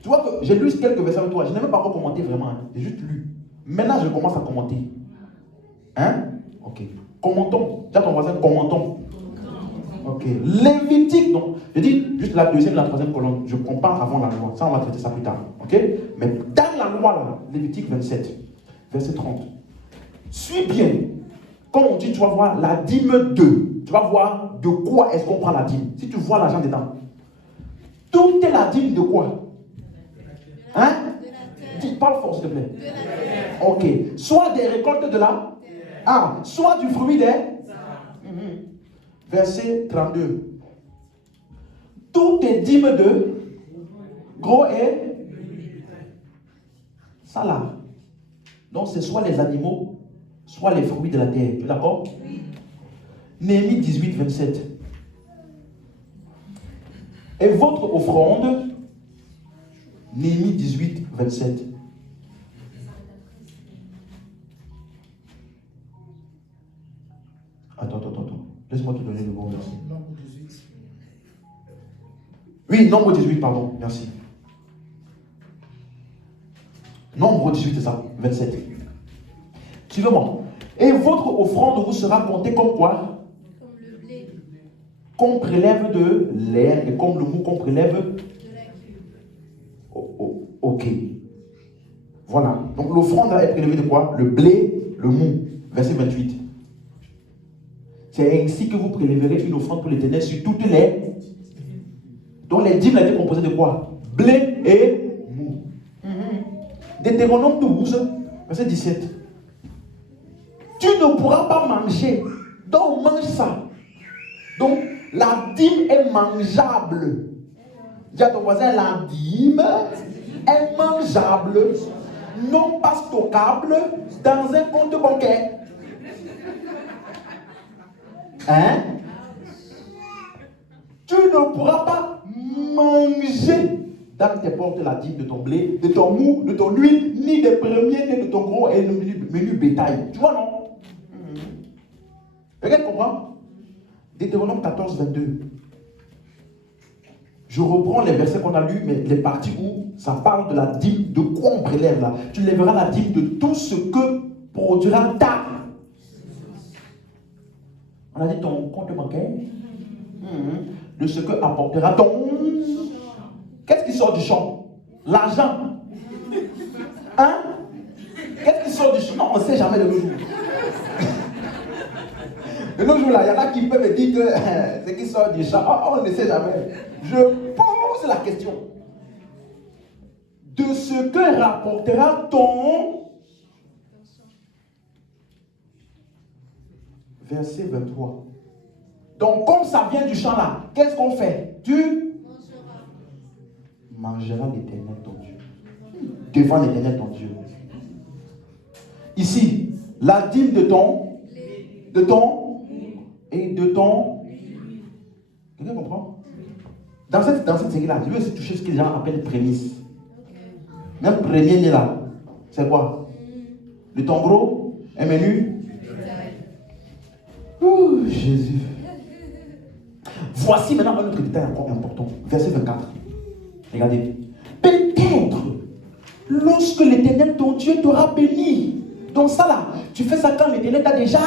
Tu vois que j'ai lu quelques versets avec toi. Je n'ai même pas encore commenté vraiment. Hein. J'ai juste lu. Maintenant, je commence à commenter. Hein? Ok. Commentons. Dis à ton voisin, commentons. Ok. Lévitique, donc. Je dis juste la 2e et la 3e colonne. Je compare avant la loi. Ça, on va traiter ça plus tard. Ok? Mais dans la loi, là, Lévitique 27, verset 30. Suis bien. Comme on dit, tu vas voir la dîme 2. Tu vas voir de quoi est-ce qu'on prend la dîme. Si tu vois l'argent dedans. Tout est la dîme de quoi? Hein? Dis, parle fort, s'il te plaît. Ok. Soit des récoltes de la... Ah, soit du fruit des... Verset 32. Tout est dîme de... Gros et... Ça là. Donc c'est soit les animaux, soit les fruits de la terre. Tu es d'accord? Oui. Néhémie 18, 27. Et votre offrande... Néhémie 18, 27. Attends. Laisse-moi te donner le bon verset. Nombre 18. Oui, nombre 18, pardon. Merci. Nombre 18, c'est ça. 27. Suivez-moi. Et votre offrande vous sera comptée comme quoi? Comme le blé. Qu'on prélève de l'air et comme le mou qu'on prélève De la cuve. Ok. Voilà. Donc l'offrande est prélevée de quoi? Le blé, le mou. Verset 28. C'est ainsi que vous prélèverez une offrande pour l'Éternel sur toutes les... Donc les dîmes étaient composés de quoi? Blé et mou. Deutéronome 12, verset 17. Tu ne pourras pas manger. Donc mange ça. Donc la dîme est mangeable. Dis à ton voisin, la dîme est mangeable, non pas stockable dans un compte bancaire. Hein? Tu ne pourras pas manger dans tes portes la dîme de ton blé, de ton mou, de ton huile, ni des premiers, ni de ton gros et le menu bétail. Tu vois, non? Regarde, comprends? Deutéronome 14, 22. Je reprends les versets qu'on a lus, mais les parties où ça parle de la dîme, de quoi on prélève là. Tu lèveras la dîme de tout ce que produira ta. On a dit ton compte bancaire. De ce que apportera ton. Qu'est-ce qui sort du champ? L'argent. Hein? Qu'est-ce qui sort du champ? Non, on ne sait jamais de nos jours. De nos jours là, il y en a qui peuvent me dire que ce qui sort du champ, on ne sait jamais. Je pose la question. De ce que rapportera ton. Verset 23. Donc, comme ça vient du champ là, qu'est-ce qu'on fait? Tu mangeras l'Éternel ton Dieu. Devant l'Éternel ton Dieu. Ici, la dîme de ton et de ton. Quelqu'un comprend? Dans cette série-là, je veux aussi toucher ce que les gens appellent prémisse. Même premier né là, c'est quoi? Le ton gros, un menu. Ouh, Jésus. Voici maintenant un autre détail encore important. Verset 24. Regardez. Peut-être, lorsque l'Éternel ton Dieu t'aura béni. Donc ça là, tu fais ça quand l'Éternel t'a déjà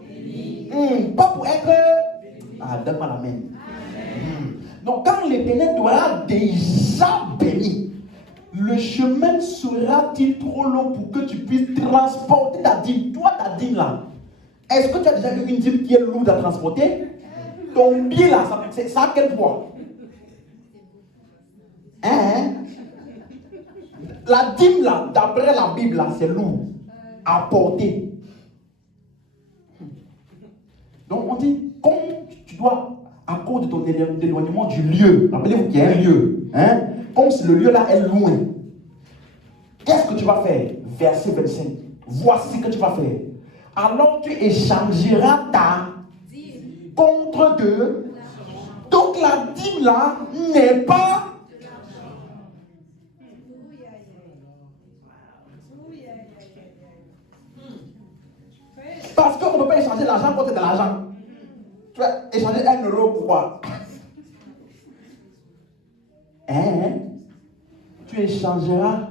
béni. Pas pour être. Ah, donne-moi la main. Donc quand l'Éternel t'aura déjà béni, le chemin sera-t-il trop long pour que tu puisses transporter ta dîme? Toi, ta dîme là, est-ce que tu as déjà vu une dîme qui est lourde à transporter? Ton pied là, ça a quel poids? Hein? La dîme là, d'après la Bible là, c'est lourd à porter. Donc on dit, comme tu dois, à cause de ton éloignement du lieu, rappelez-vous qu'il y a un lieu, hein? Comme si le lieu là est loin, qu'est-ce que tu vas faire? Verset 25. Voici ce que tu vas faire. Alors tu échangeras ta dîme contre de. Donc la dîme là n'est pas. Parce qu'on ne peut pas échanger l'argent contre de l'argent. Tu vas échanger 1 euro pour quoi? Hein? Tu échangeras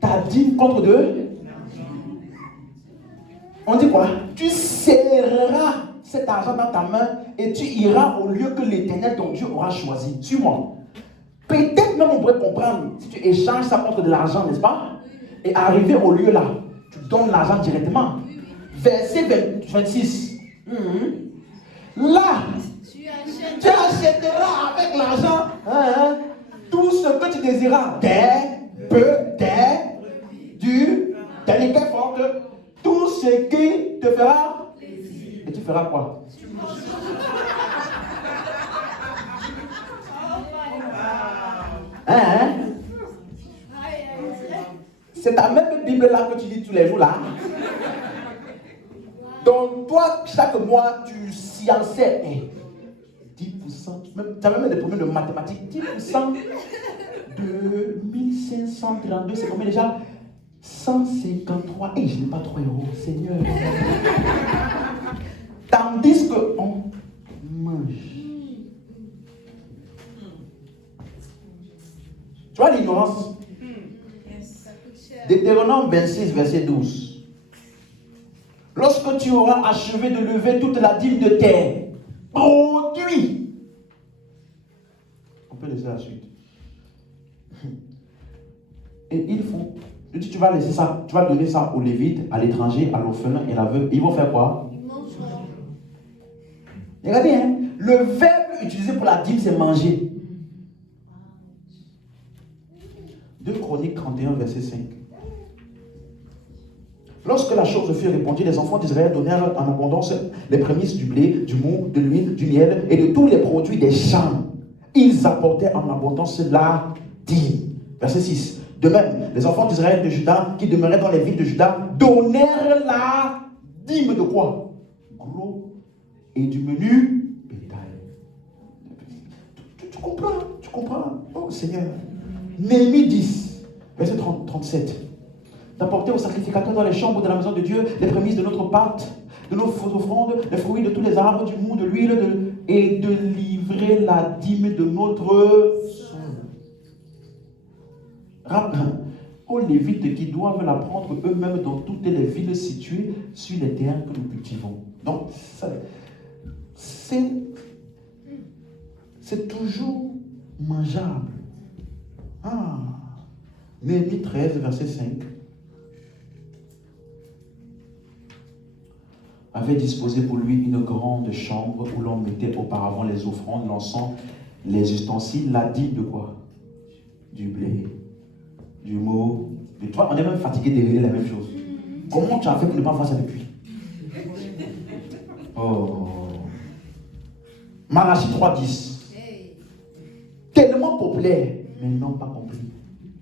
ta dîme contre de. On dit quoi? Tu serreras cet argent dans ta main et tu iras au lieu que l'Éternel ton Dieu aura choisi. Suis-moi. Peut-être même on pourrait comprendre si tu échanges ça contre de l'argent, n'est-ce pas? Et arriver au lieu là, tu donnes l'argent directement. Verset 26. Là, tu achèteras avec l'argent tout ce que tu désiras. Des bœufs, du dernier forte. Tout ce qui te fera plaisir. Et tu feras quoi? Hein? C'est ta même Bible là que tu lis tous les jours là. Donc toi, chaque mois, tu sciençais 10%. Tu as même des problèmes de mathématiques. 10% de 1532, c'est combien déjà? 153. Et je n'ai pas 3 euros, Seigneur. Tandis qu'on mange. Tu vois l'ignorance? Deutéronome 26, verset 12. Lorsque tu auras achevé de lever toute la dîme de terre, produit. On peut laisser la suite. Et ils font. Tu vas laisser ça, tu vas donner ça aux Lévites, à l'étranger, à l'orphelin et à la veuve. Ils vont faire quoi? Regardez, hein, le verbe utilisé pour la dîme, c'est manger. 2 Chroniques 31, verset 5. Lorsque la chose fut répandue, les enfants d'Israël donnèrent en abondance les prémices du blé, du mou, de l'huile, du miel et de tous les produits des champs. Ils apportaient en abondance la dîme. Verset 6. De même, les enfants d'Israël de Juda, qui demeuraient dans les villes de Juda, donnèrent la dîme de quoi? Gros et du menu bétail. Tu comprends? Tu comprends? Oh Seigneur. Néhémie 10, verset 37. D'apporter aux sacrificateurs dans les chambres de la maison de Dieu les prémices de notre pâte, de nos offrandes, les fruits de tous les arbres, du mou, de l'huile, et de livrer la dîme de notre sol. Aux Lévites qui doivent la prendre eux-mêmes dans toutes les villes situées sur les terres que nous cultivons. Donc, c'est toujours mangeable. Néhémie 13, verset 5. Avait disposé pour lui une grande chambre où l'on mettait auparavant les offrandes, l'encens, les ustensiles, la dîme de quoi? Du blé, du mot. Tu vois, on est même fatigué de régler la même chose. Comment tu as fait pour ne pas faire ça depuis? Oh. Malachie 3.10. Tellement populaire, mais ils n'ont pas compris.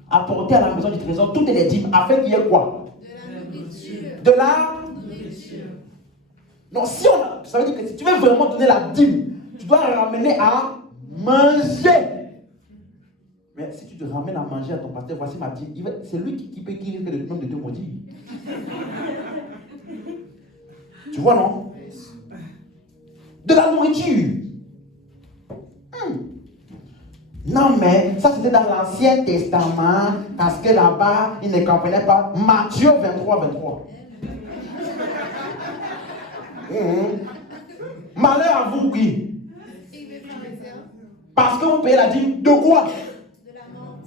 Apporter à la maison du trésor toutes les dîmes afin qu'il y ait quoi? De la nourriture. De la nourriture. Non, ça veut dire que si tu veux vraiment donner la dîme, tu dois ramener à manger. Mais si tu te ramènes à manger à ton pasteur, voici ma dîme, c'est lui qui risque de te maudire. Tu vois, non? De la nourriture. Non, mais ça c'était dans l'Ancien Testament, parce que là-bas, ils ne comprenaient pas. Matthieu 23. Malheur à vous, oui. Parce que vous payez la dîme de quoi? De la menthe.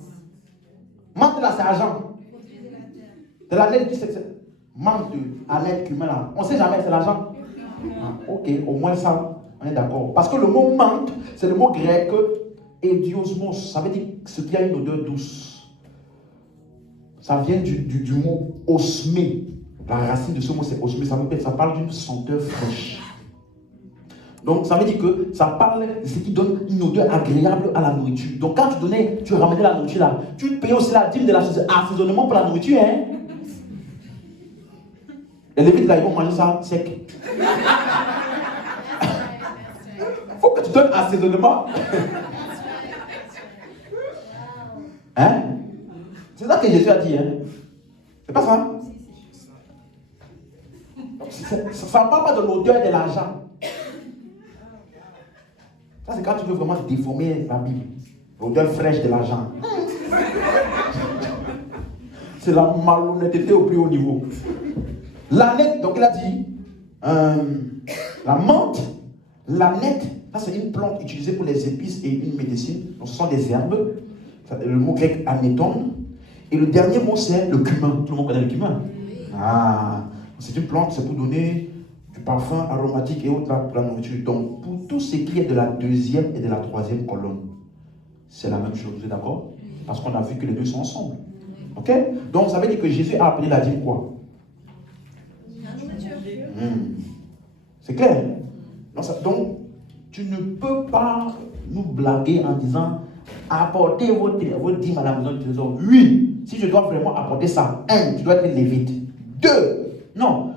Menthe là, c'est argent. De la laine, c'est menthe à l'aide cumin là. On ne sait jamais, c'est l'argent. Ok, au moins ça, on est d'accord. Parce que le mot menthe, c'est le mot grec ediosmos. Ça veut dire ce qui a une odeur douce. Ça vient du mot osmé. La racine de ce mot, c'est osmé. Ça parle d'une senteur fraîche. Donc, ça veut dire que ça parle de ce qui donne une odeur agréable à la nourriture. Donc, quand tu ramenais la nourriture là, tu payais aussi la dîme de l'assaisonnement pour la nourriture, hein. Les Lévites là, ils vont manger ça sec. Il faut que tu donnes assaisonnement. Hein? C'est ça que Jésus a dit, hein. C'est pas ça? Ça ne parle pas de l'odeur de l'argent. Ça, c'est quand tu veux vraiment déformer la Bible. L'odeur fraîche de l'argent. C'est la malhonnêteté au plus haut niveau. L'âneth, donc il a dit, la menthe, l'âneth, ça c'est une plante utilisée pour les épices et une médecine. Donc ce sont des herbes. Le mot grec anéton. Et le dernier mot c'est le cumin. Tout le monde connaît le cumin. C'est une plante, c'est pour donner du parfum aromatique et autres pour la nourriture. Donc, pour tout ce qui est de la deuxième et de la troisième colonne, c'est la même chose, vous êtes d'accord? Parce qu'on a vu que les deux sont ensemble. Ok? Donc, ça veut dire que Jésus a appelé la dîme quoi? La nourriture. C'est clair? Donc, tu ne peux pas nous blaguer en disant apportez votre dîme à la maison du trésor. Oui, si je dois vraiment apporter ça, 1, tu dois être lévite. 2, non.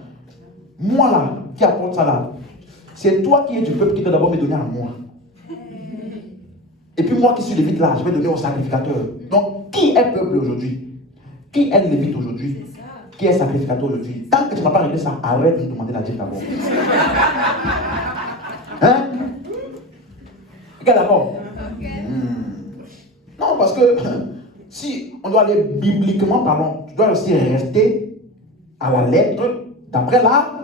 Moi là, qui apporte ça là, c'est toi qui es du peuple qui doit d'abord me donner à moi. Et puis moi qui suis lévite là, je vais donner au sacrificateur. Donc, qui est peuple aujourd'hui? Qui est lévite aujourd'hui? Qui est sacrificateur aujourd'hui? Tant que tu n'as pas réglé ça, arrête de me demander la dîme d'abord. Hein? Ok, d'accord? Non, parce que si on doit aller bibliquement parlant, tu dois aussi rester à la lettre d'après la.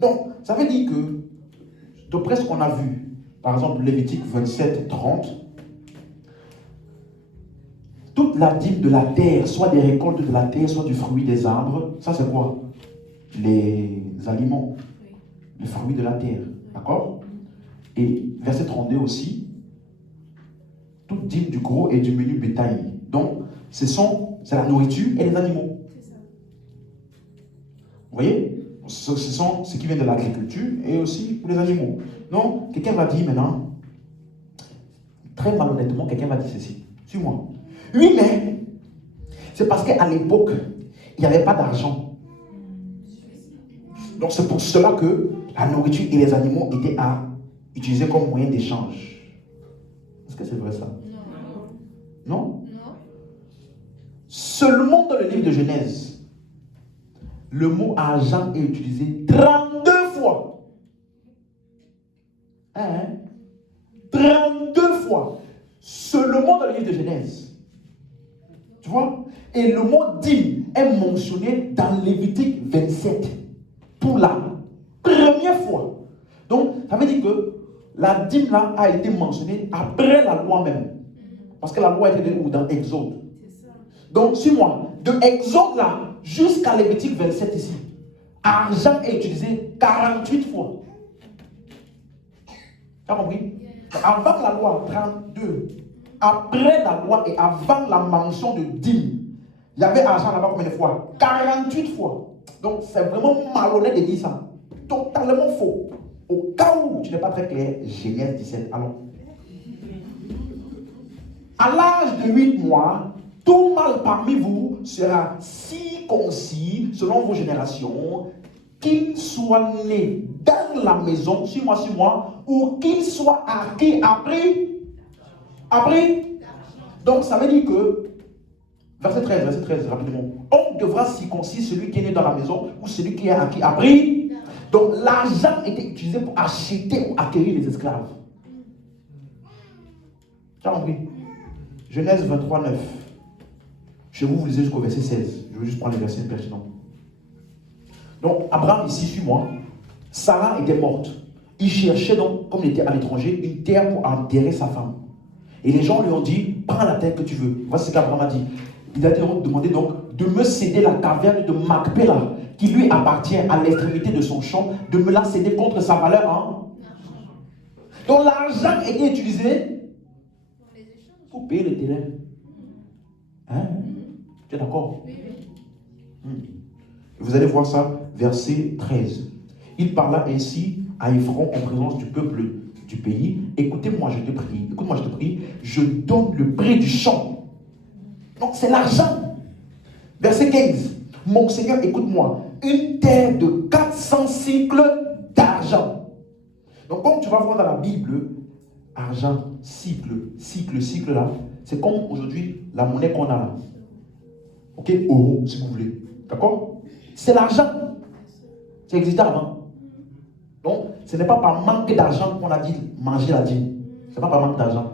Donc, ça veut dire que, d'après ce qu'on a vu, par exemple, Lévitique 27, 30, toute la dîme de la terre, soit des récoltes de la terre, soit du fruit des arbres, ça c'est quoi? Les aliments, les fruits de la terre. D'accord? Et verset 32 aussi, toute dîme du gros et du menu bétail. Donc, c'est la nourriture et les animaux. C'est ça. Vous voyez? Ce sont ce qui vient de l'agriculture et aussi pour les animaux. Donc, quelqu'un va dire maintenant, très malhonnêtement, quelqu'un va dire ceci. Suis-moi. Oui, mais c'est parce qu'à l'époque, il n'y avait pas d'argent. Donc, c'est pour cela que la nourriture et les animaux étaient à utiliser comme moyen d'échange. Est-ce que c'est vrai ça? Non. Non? Non. Seulement dans le livre de Genèse, le mot argent est utilisé 32 fois. Hein? 32 fois. Seulement dans le livre de Genèse. Tu vois? Et le mot dîme est mentionné dans Lévitique 27 pour la première fois. Donc, ça veut dire que la dîme là a été mentionnée après la loi même. Parce que la loi était dans Exode. C'est ça. Donc, suis-moi, de Exode là jusqu'à Lévitique 27 ici, argent est utilisé 48 fois. Tu as compris? Avant la loi, 32. Après la loi et avant la mention de dîme, il y avait argent là-bas combien de fois? 48 fois. Donc, c'est vraiment malhonnête de dire ça. Totalement faux. Au cas où tu n'es pas très clair, Genèse 17. Allons. À l'âge de 8 mois, tout mâle parmi vous sera circoncis selon vos générations, qu'il soit né dans la maison, suis-moi, ou qu'il soit acquis, appris. Donc ça veut dire que, verset 13, rapidement, on devra circoncire celui qui est né dans la maison, ou celui qui est acquis, appris. Donc l'argent était utilisé pour acheter ou acquérir les esclaves. Tu as compris? Genèse 23, 9. Chez vous, vous lisez jusqu'au verset 16. Je vais juste prendre les versets pertinents. Donc, Abraham, ici, suis-moi. Sarah était morte. Il cherchait donc, comme il était à l'étranger, une terre pour enterrer sa femme. Et les gens lui ont dit, prends la terre que tu veux. Voici ce qu'Abraham a dit. Il a demandé donc de me céder la caverne de Macpéla, qui lui appartient à l'extrémité de son champ, de me la céder contre sa valeur. Hein? Donc, l'argent était utilisé pour payer le terrain. Hein? Tu es d'accord? Vous allez voir ça, verset 13. Il parla ainsi à Ephron en présence du peuple du pays. Écoutez-moi, je te prie, je donne le prix du champ. Donc c'est l'argent. Verset 15. Mon Seigneur, écoute-moi, une terre de 400 cycles d'argent. Donc comme tu vas voir dans la Bible, argent, cycle là, c'est comme aujourd'hui la monnaie qu'on a là. Ok, euro si vous voulez. D'accord? C'est l'argent. Ça existait avant. Donc, ce n'est pas par manque d'argent qu'on a dit manger la dîme. Ce n'est pas par manque d'argent.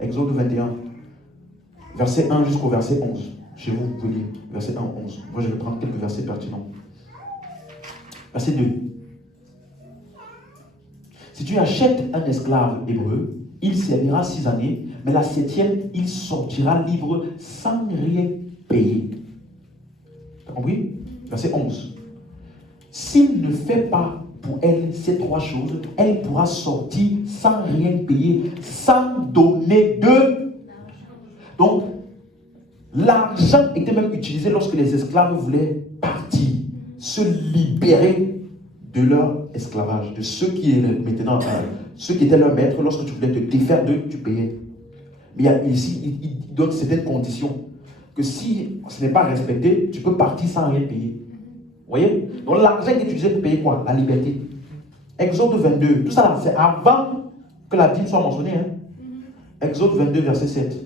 Exode 21, verset 1 jusqu'au verset 11. Chez vous, vous pouvez lire verset 1 à 11. Moi, je vais prendre quelques versets pertinents. Verset 2. Si tu achètes un esclave hébreu, il servira 6 années, mais la 7e, il sortira libre sans rien payer. Tu as compris? Verset 11. S'il ne fait pas pour elle ces 3 choses, elle pourra sortir sans rien payer, sans donner de... Donc, l'argent était même utilisé lorsque les esclaves voulaient partir, se libérer de leur esclavage, de ceux qui étaient leurs maîtres. Lorsque tu voulais te défaire d'eux, tu payais. Mais ici, il donne certaines conditions que si ce n'est pas respecté, tu peux partir sans rien payer. Vous voyez? Donc l'argent est utilisé pour payer quoi? La liberté. Exode 22. Tout ça là, c'est avant que la dîme soit mentionnée. Hein? Exode 22, verset 7.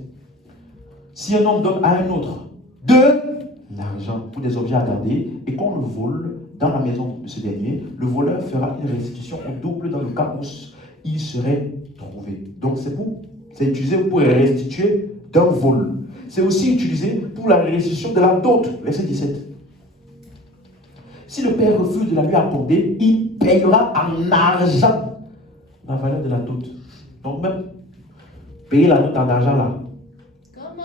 Si un homme donne à un autre de l'argent pour des objets à garder et qu'on le vole dans la maison de ce dernier, le voleur fera une restitution au double dans le cas où il serait trouvé. Donc c'est utilisé pour restituer d'un vol. C'est aussi utilisé pour la restitution de la dot. Verset 17. Si le père refuse de la lui accorder, il payera en argent la valeur de la dot. Donc même payer la dot en argent là. Come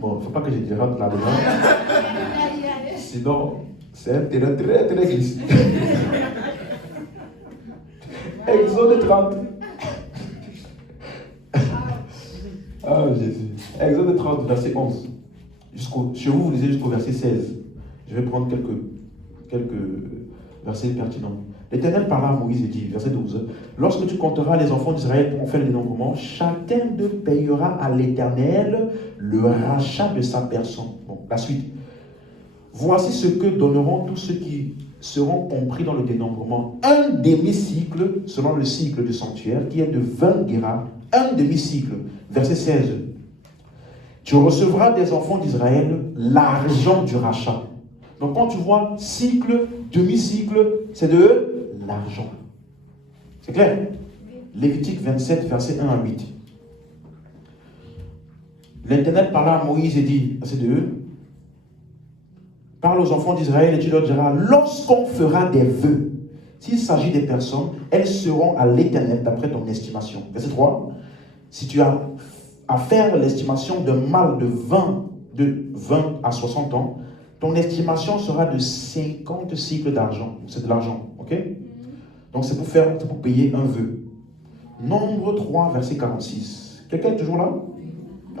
Bon, il ne faut pas que je dérote là-dedans. on! Sinon, C'est un terrain très très glissant. Exode 30. Ah Jésus. Exode 30, verset 11. Chez vous, vous lisez jusqu'au verset 16. Je vais prendre quelques versets pertinents. L'Éternel parla à Moïse et dit, verset 12, lorsque tu compteras les enfants d'Israël pour en faire le dénombrement, chacun d'eux payera à l'Éternel le rachat de sa personne. Bon, la suite. Voici ce que donneront tous ceux qui seront compris dans le dénombrement. Un demi-cycle, selon le cycle du sanctuaire, qui est de 20 guéras. Un demi-cycle. Verset 16. Tu recevras des enfants d'Israël l'argent du rachat. Donc quand tu vois cycle, demi-cycle, c'est de l'argent. C'est clair? Lévitique 27, verset 1 à 8. L'Éternel parla à Moïse et dit, verset 2, parle aux enfants d'Israël et tu leur diras, lorsqu'on fera des vœux, s'il s'agit des personnes, elles seront à l'Éternel d'après ton estimation. Verset 3, si tu as à faire l'estimation d'un mâle de 20 à 60 ans, ton estimation sera de 50 cycles d'argent. C'est de l'argent, ok? Donc c'est pour payer un vœu. Nombre 3, verset 46. Quelqu'un est toujours là?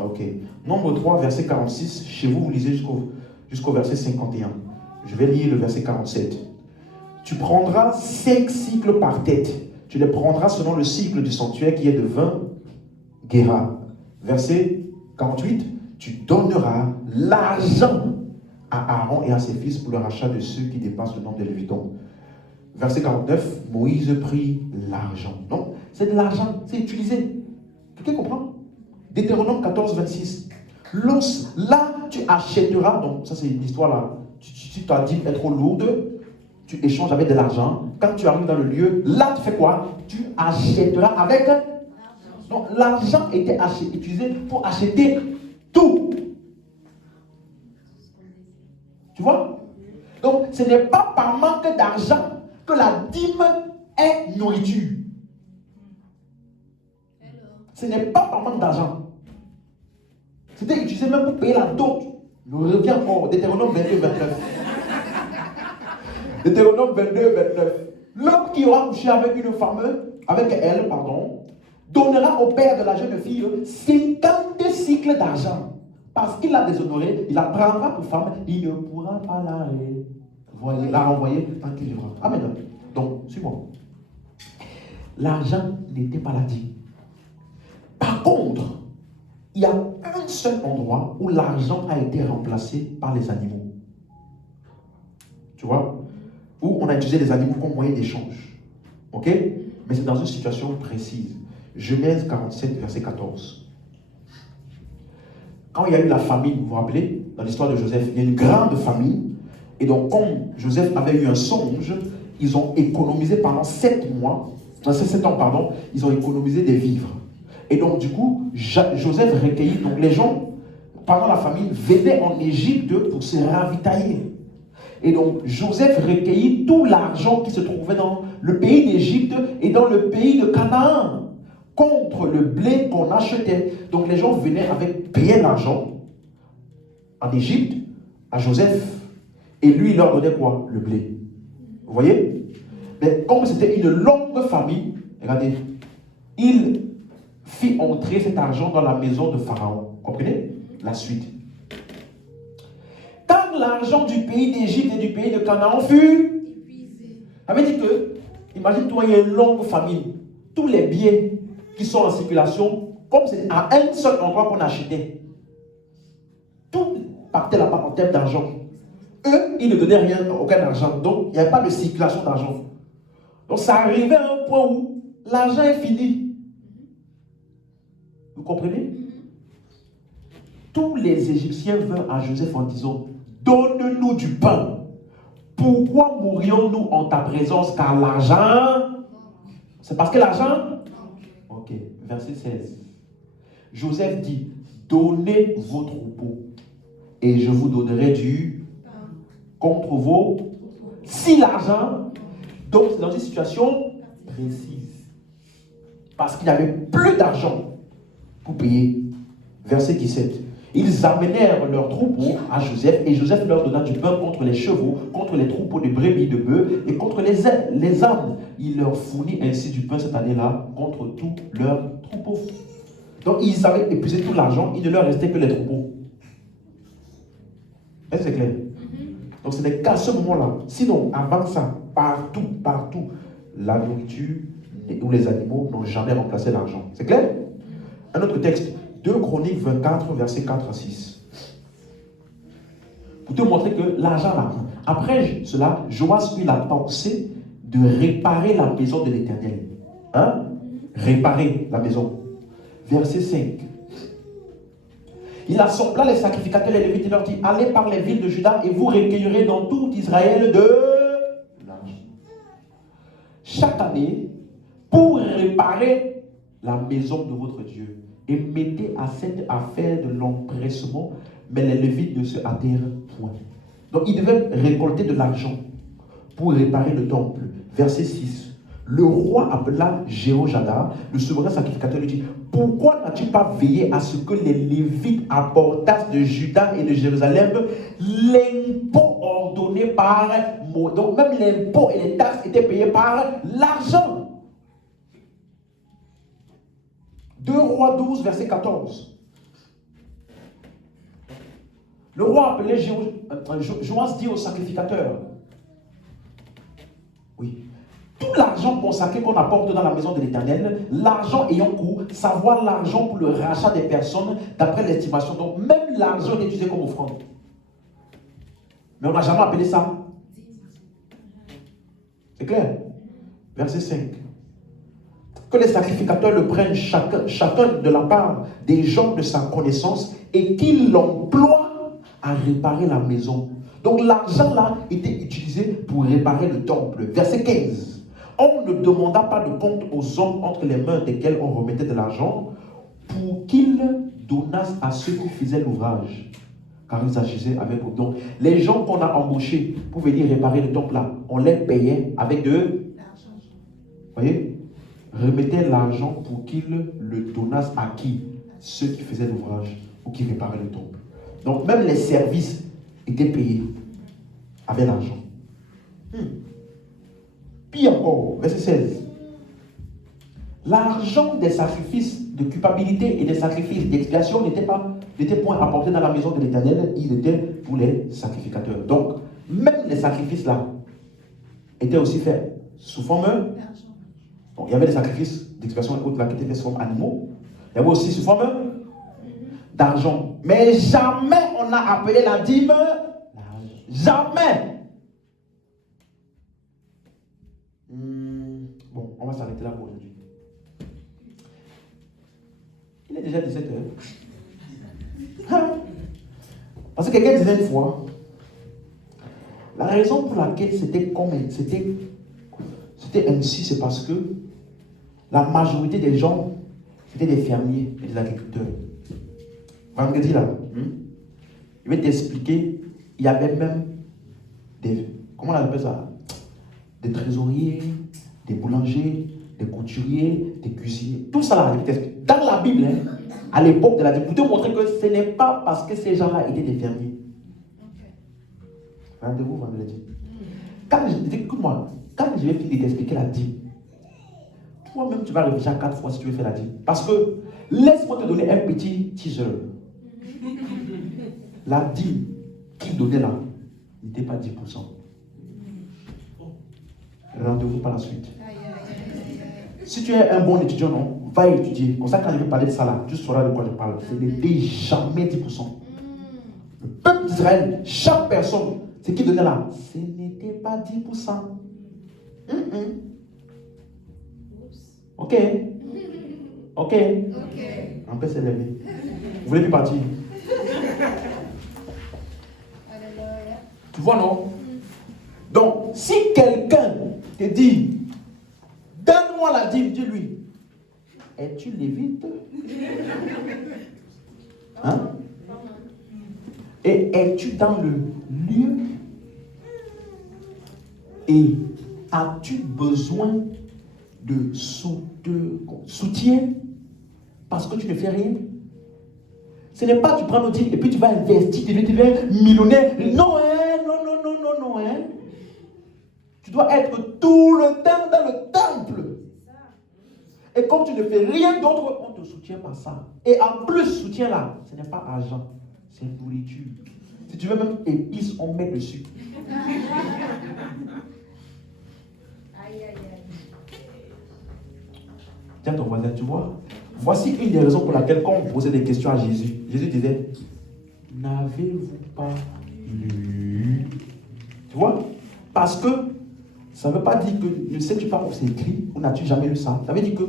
Ok. Nombre 3, verset 46. Chez vous, vous lisez jusqu'au verset 51. Je vais lire le verset 47. Tu prendras 5 cycles par tête. Tu les prendras selon le cycle du sanctuaire qui est de 20 guéras. Verset 48. Tu donneras l'argent à Aaron et à ses fils pour le rachat de ceux qui dépassent le nombre de Lévitons. Verset 49. Moïse prit l'argent. Donc, c'est de l'argent. C'est utilisé. Quelqu'un comprend? Deutéronome 14, 26. Là, tu achèteras, donc ça c'est une histoire là, si ta dîme est trop lourde, tu échanges avec de l'argent. Quand tu arrives dans le lieu, là tu fais quoi? Tu achèteras avec. Donc l'argent était utilisé pour acheter tout. Tu vois? Donc ce n'est pas par manque d'argent que la dîme est nourriture. Ce n'est pas par manque d'argent. C'était utilisé même pour payer la dot. Je reviens encore, Deutéronome 22, 29. Deutéronome 22, 29. L'homme qui aura couché avec une femme, donnera au père de la jeune fille 50 cycles d'argent. Parce qu'il l'a déshonorée, il la prendra pour femme, il ne pourra pas la renvoyer tant qu'il vivra. Amen. Donc, suis-moi. L'argent n'était pas la dîme. Par contre, il y a un seul endroit où l'argent a été remplacé par les animaux. Tu vois? Où on a utilisé les animaux comme moyen d'échange. Ok? Mais c'est dans une situation précise. Genèse 47, verset 14. Quand il y a eu la famine, vous vous rappelez, dans l'histoire de Joseph, il y a une grande famine. Et donc, comme Joseph avait eu un songe, ils ont économisé pendant 7 ans, ils ont économisé des vivres. Et donc, du coup, Joseph recueillit. Donc, les gens, pendant la famine, venaient en Égypte pour se ravitailler. Et donc, Joseph recueillit tout l'argent qui se trouvait dans le pays d'Égypte et dans le pays de Canaan contre le blé qu'on achetait. Donc, les gens venaient payer l'argent en Égypte à Joseph. Et lui, il leur donnait quoi? Le blé. Vous voyez? Mais comme c'était une longue famille, regardez, il fit entrer cet argent dans la maison de Pharaon. Comprenez? La suite. Quand l'argent du pays d'Égypte et du pays de Canaan fut épuisé, ça veut dire que, imagine-toi, il y a une longue famine. Tous les biens qui sont en circulation, comme c'est à un seul endroit qu'on achetait, tout partait là-bas en termes d'argent. Eux, ils ne donnaient rien, aucun argent. Donc, il n'y avait pas de circulation d'argent. Donc, ça arrivait à un point où l'argent est fini. Vous comprenez? Tous les Égyptiens vinrent à Joseph en disant, donne-nous du pain. Pourquoi mourrions-nous en ta présence? Car l'argent, c'est parce que l'argent? Ok, verset 16. Joseph dit, donnez vos troupeaux et je vous donnerai du contre vos. Si l'argent, donc c'est dans une situation précise. Parce qu'il n'y avait plus d'argent pour payer. Verset 17. Ils amenèrent leurs troupeaux à Joseph et Joseph leur donna du pain contre les chevaux, contre les troupeaux de brebis, de bœufs et contre les ânes. Il leur fournit ainsi du pain cette année-là contre tous leurs troupeaux. Donc ils avaient épuisé tout l'argent, il ne leur restait que les troupeaux. Est-ce que c'est clair? Donc ce n'est qu'à ce moment-là. Sinon, avant ça, partout, la nourriture ou les animaux n'ont jamais remplacé l'argent. C'est clair? Un autre texte. 2 Chroniques 24, versets 4 à 6. Pour te montrer que l'argent là. Après cela, Joas eut la pensée de réparer la maison de l'Éternel. Hein? Réparer la maison. Verset 5. Il assembla les sacrificateurs et les lévites et leur dit, allez par les villes de Juda et vous recueillerez dans tout Israël de l'argent. Chaque année, pour réparer la maison de votre Dieu. Et mettez à cette affaire de l'empressement, mais les Lévites ne se hâtèrent point. Donc ils devaient récolter de l'argent pour réparer le temple. Verset 6. Le roi appela Jéhojada, le souverain sacrificateur, lui dit, pourquoi n'as-tu pas veillé à ce que les Lévites apportassent de Juda et de Jérusalem l'impôt ordonné par Moïse? Donc même l'impôt et les taxes étaient payés par l'argent. 2 Rois 12, verset 14. Le roi appelé Joas dit au sacrificateur, oui, tout l'argent consacré qu'on apporte dans la maison de l'Éternel, l'argent ayant coût, savoir l'argent pour le rachat des personnes d'après l'estimation. Donc même l'argent est utilisé comme offrande. Mais on n'a jamais appelé ça. C'est clair? Verset 5. Que les sacrificateurs le prennent chacun de la part des gens de sa connaissance et qu'ils l'emploient à réparer la maison. Donc l'argent là était utilisé pour réparer le temple. Verset 15. On ne demanda pas de compte aux hommes entre les mains desquels on remettait de l'argent pour qu'ils donnassent à ceux qui faisaient l'ouvrage. Car ils agissaient avec beaucoup. Donc les gens qu'on a embauchés pour venir réparer le temple là, on les payait avec de l'argent. Vous voyez? Remettait l'argent pour qu'ils le donnassent à qui? Ceux qui faisaient l'ouvrage ou qui réparaient le temple. Donc même les services étaient payés avec l'argent. Puis encore, verset 16. L'argent des sacrifices de culpabilité et des sacrifices d'expiation n'était point apporté dans la maison de l'Éternel, ils étaient pour les sacrificateurs. Donc même les sacrifices là étaient aussi faits sous forme d'argent. Donc, il y avait des sacrifices d'expiation et autres là qui étaient faits sous forme animaux. Il y avait aussi sous forme d'argent. Mais jamais on a appelé la dîme l'argent. Jamais. Bon, on va s'arrêter là pour aujourd'hui. Il est déjà 17 heures. Parce que quelqu'un disait une fois, la raison pour laquelle c'était ainsi, c'est parce que la majorité des gens, c'était des fermiers et des agriculteurs. Vendredi là, je vais t'expliquer, il y avait même des, comment on appelle ça? Des trésoriers, des boulangers, des couturiers, des cuisiniers. Tout ça là, dans la Bible, à l'époque de la Bible, pour te montrer que ce n'est pas parce que ces gens-là étaient des fermiers. Rendez-vous vendredi. Écoute-moi, quand je vais finir d'expliquer la dîme, toi-même tu vas réfléchir 4 fois si tu veux faire la dîme. Parce que, laisse-moi te donner un petit teaser. La dîme qu'il donnait là n'était pas 10%. Rendez-vous par la suite. Si tu es un bon étudiant, non, va étudier. Comme ça, quand je vais parler de ça là, tu sauras de quoi je parle. Ce n'était jamais 10%. Le peuple d'Israël, chaque personne, ce qu'il donnait là, ce n'était pas 10%. Ok. Ok. On peut s'élever. Vous voulez plus partir? Tu vois, non? Donc, si quelqu'un te dit, donne-moi la dîme, dis-lui, es-tu lévite? Hein? Et es-tu dans le lieu? Et as-tu besoin de soutien parce que tu ne fais rien? Ce n'est pas tu prends nos dîmes et puis tu vas investir, tu deviens millionnaire. Non, non. Tu dois être tout le temps dans le temple. Et comme tu ne fais rien d'autre, on te soutient par ça. Et en plus, soutien là, ce n'est pas argent, c'est nourriture. Si tu veux même épices, on met dessus. Tiens ton voisin, tu vois. Voici une des raisons pour laquelle quand on posait des questions à Jésus, Jésus disait, n'avez-vous pas lu? Tu vois? Parce que ça ne veut pas dire que ne sais-tu pas où c'est écrit, ou n'as-tu jamais lu ça? Ça veut dire que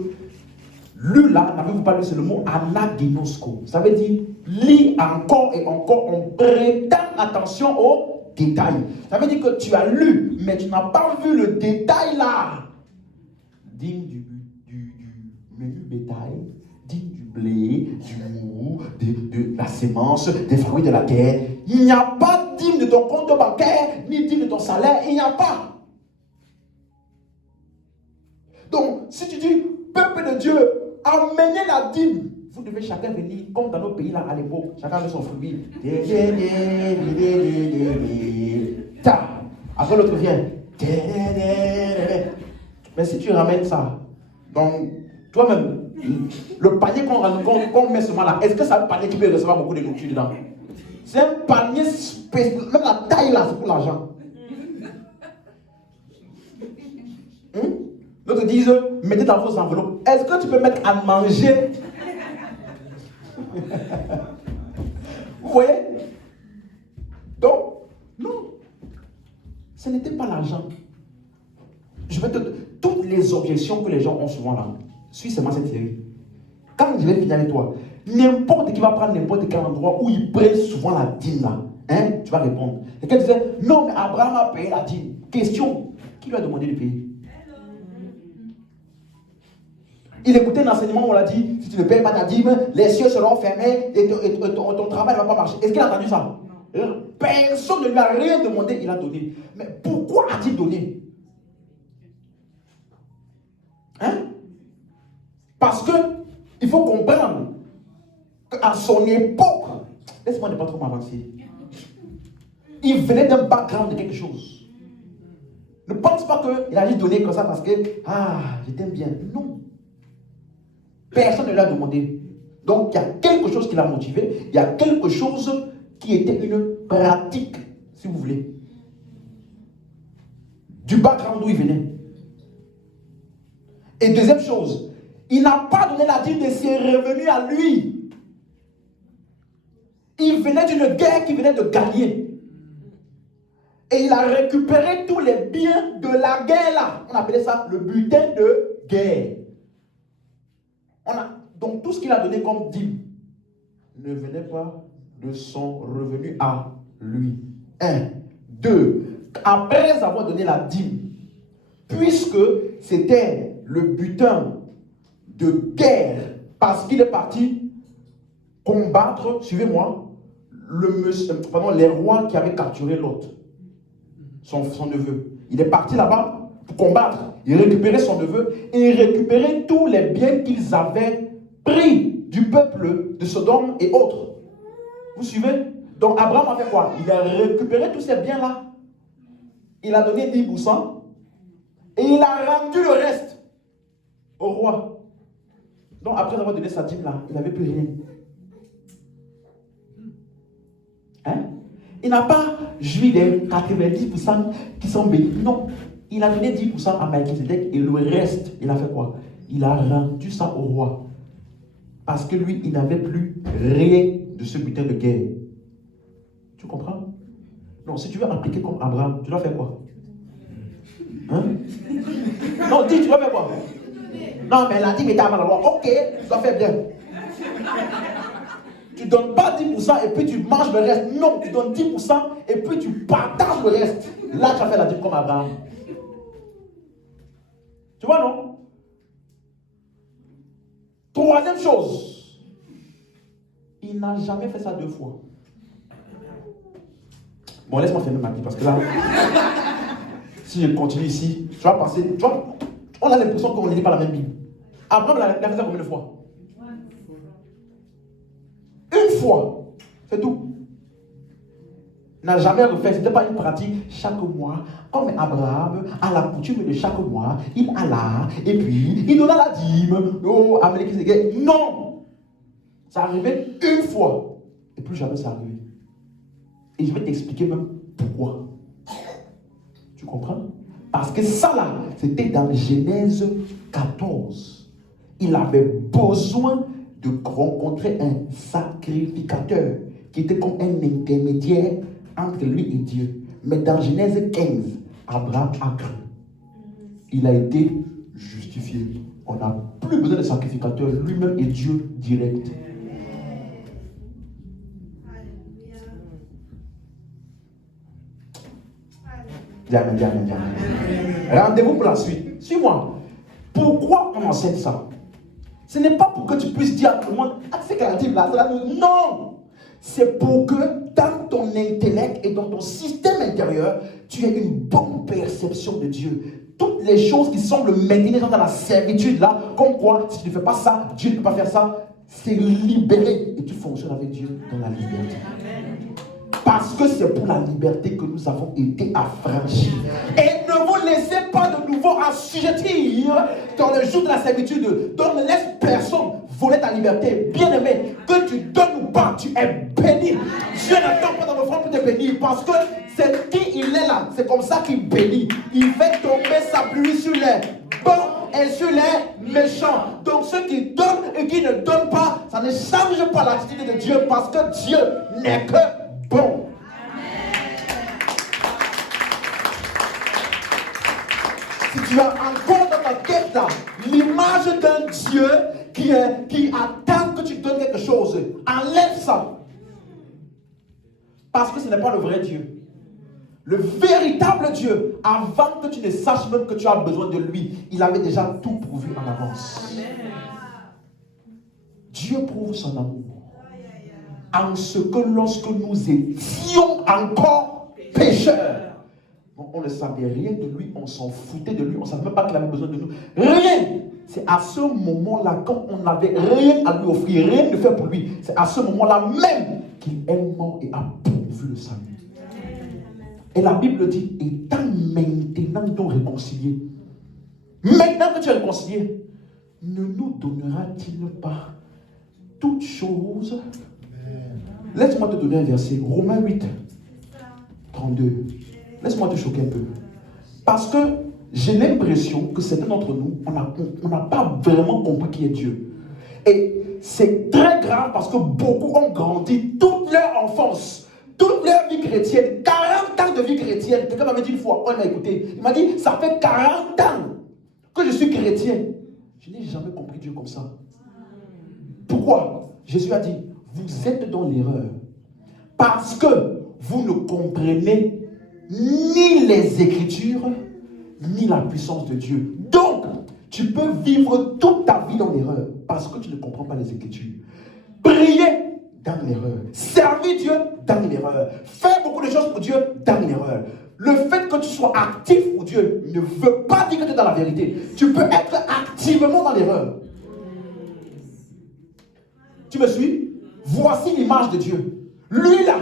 lu là, n'avez-vous pas lu, c'est le mot anaginosko. Ça veut dire lis encore et encore en prêtant attention aux détails. Ça veut dire que tu as lu, mais tu n'as pas vu le détail là. Digne du menu bétail, digne du blé, du mou, de la sémence, des fruits de la terre. Il n'y a pas digne de ton compte bancaire, ni digne de ton salaire, il n'y a pas. Donc, si tu dis, peuple de Dieu, amenez la dîme, vous devez chacun venir, comme dans nos pays là à l'époque, chacun avec son fruit. Après l'autre vient. Mais si tu ramènes ça, donc toi-même, le panier qu'on met souvent là, est-ce que c'est un panier qui peut recevoir beaucoup de nourriture dedans? C'est un panier spécial, même la taille là, c'est pour l'argent. D'autres disent, mettez dans vos enveloppes. Est-ce que tu peux mettre à manger? Vous voyez? Donc, non. Ce n'était pas l'argent. Je vais te toutes les objections que les gens ont souvent là. Suis seulement cette série. Quand je vais finir avec toi, n'importe qui va prendre n'importe quel endroit où il prend souvent la dîme là, hein, tu vas répondre. Et quelqu'un disait, non, mais Abraham a payé la dîme. Question, qui lui a demandé de payer? Il écoutait un enseignement où on l'a dit, si tu ne payes pas ta dîme, les cieux seront fermés et ton travail ne va pas marcher. Est-ce qu'il a entendu ça? Non. Personne ne lui a rien demandé, il a donné. Mais pourquoi a-t-il donné? Hein? Parce que il faut comprendre qu'à son époque, laisse-moi ne pas trop m'avancer, il venait d'un background de quelque chose. Ne pense pas qu'il a juste donné comme ça parce que, je t'aime bien. Non. Personne ne l'a demandé. Donc, il y a quelque chose qui l'a motivé. Il y a quelque chose qui était une pratique, si vous voulez, du background d'où il venait. Et deuxième chose, il n'a pas donné la dîme de ses revenus à lui. Il venait d'une guerre qu'il venait de gagner. Et il a récupéré tous les biens de la guerre là. On appelait ça le butin de guerre. Donc tout ce qu'il a donné comme dîme ne venait pas de son revenu à lui. 1. 2. Après avoir donné la dîme, puisque c'était le butin de guerre, parce qu'il est parti combattre, suivez-moi, les rois qui avaient capturé Lot, son neveu. Il est parti là-bas pour combattre. Il récupérait son neveu et il récupérait tous les biens qu'ils avaient pris du peuple de Sodome et autres. Vous suivez? Donc Abraham a fait quoi? Il a récupéré tous ces biens-là. Il a donné 10% et il a rendu le reste au roi. Donc après avoir donné sa dîme là, il n'avait plus rien. Hein? Il n'a pas joui des 90% qui sont bénis. Non. Il a donné 10% à Melchizedek et le reste, il a fait quoi? Il a rendu ça au roi. Parce que lui, il n'avait plus rien de ce butin de guerre. Tu comprends? Non, si tu veux appliquer comme Abraham, tu dois faire quoi? Hein? Non, dis, tu dois faire quoi? Non, mais la dîme était avant la loi. Ok, tu dois faire bien. Tu ne donnes pas 10% et puis tu manges le reste. Non, tu donnes 10% et puis tu partages le reste. Là, tu as fait la dîme comme Abraham. Tu vois, non? Troisième chose, il n'a jamais fait ça 2 fois. Bon, laisse-moi fermer ma Bible parce que là, si je continue ici, tu vas passer. Tu vois, on a l'impression qu'on ne lit pas la même Bible. Abraham l'a fait ça combien de fois? Une fois. C'est tout. Il n'a jamais refait. Ce n'était pas une pratique chaque mois. Comme Abraham, à la coutume de chaque mois, il alla et puis il donna la dîme. Oh, Amalek, non! Ça arrivait une fois. Et plus jamais ça arrivait. Et je vais t'expliquer même pourquoi. Tu comprends? Parce que ça là, c'était dans Genèse 14. Il avait besoin de rencontrer un sacrificateur qui était comme un intermédiaire entre lui et Dieu. Mais dans Genèse 15, Abraham a cru. Il a été justifié. On n'a plus besoin de sacrificateur. Lui-même est Dieu direct. Rendez-vous pour la suite. Suis-moi. Pourquoi on enseigne ça? Ce n'est pas pour que tu puisses dire à tout le monde, ah, c'est qu'elle a dit là, non! C'est pour que dans ton intellect et dans ton système intérieur, tu aies une bonne perception de Dieu. Toutes les choses qui semblent maintenir dans la servitude là, comme quoi, si tu ne fais pas ça, Dieu ne peut pas faire ça, c'est libéré. Et tu fonctionnes avec Dieu dans la liberté. Parce que c'est pour la liberté que nous avons été affranchis. Et ne vous laissez pas de nouveau assujettir dans le jour de la servitude. Donc ne laisse personne voler ta liberté. Bien-aimé, que tu donnes ou pas, tu es béni. Dieu n'attend pas dans l'offrande pour te bénir. Parce que c'est qui il est là. C'est comme ça qu'il bénit. Il fait tomber sa pluie sur les bons et sur les méchants. Donc ceux qui donnent et qui ne donnent pas, ça ne change pas l'attitude de Dieu. Parce que Dieu n'est que bon. Si tu as encore dans ta tête là l'image d'un Dieu qui attend que tu donnes quelque chose, enlève ça. Parce que ce n'est pas le vrai Dieu. Le véritable Dieu, avant que tu ne saches même que tu as besoin de lui, il avait déjà tout prouvé en avance. Dieu prouve son amour en ce que lorsque nous étions encore pécheurs, on ne savait rien de lui, on s'en foutait de lui, on ne savait même pas qu'il avait besoin de nous. Rien. C'est à ce moment-là, quand on n'avait rien à lui offrir, rien de fait pour lui, c'est à ce moment-là même qu'il est mort et a pourvu le salut. Et la Bible dit, étant maintenant donc réconcilié, maintenant que tu es réconcilié, ne nous donnera-t-il pas toutes choses? Laisse-moi te donner un verset, Romains 8, 32. Laisse-moi te choquer un peu. Parce que j'ai l'impression que certains d'entre nous, on n'a pas vraiment compris qui est Dieu. Et c'est très grave parce que beaucoup ont grandi toute leur enfance, toute leur vie chrétienne, 40 ans de vie chrétienne. Quelqu'un m'avait dit une fois, on m'a écouté, il m'a dit, ça fait 40 ans que je suis chrétien. Je n'ai jamais compris Dieu comme ça. Pourquoi? Jésus a dit, vous êtes dans l'erreur parce que vous ne comprenez ni les Écritures, ni la puissance de Dieu. Donc, tu peux vivre toute ta vie dans l'erreur parce que tu ne comprends pas les Écritures. Prier dans l'erreur. Servir Dieu dans l'erreur. Faire beaucoup de choses pour Dieu dans l'erreur. Le fait que tu sois actif pour Dieu ne veut pas dire que tu es dans la vérité. Tu peux être activement dans l'erreur. Tu me suis? Voici l'image de Dieu. Lui là,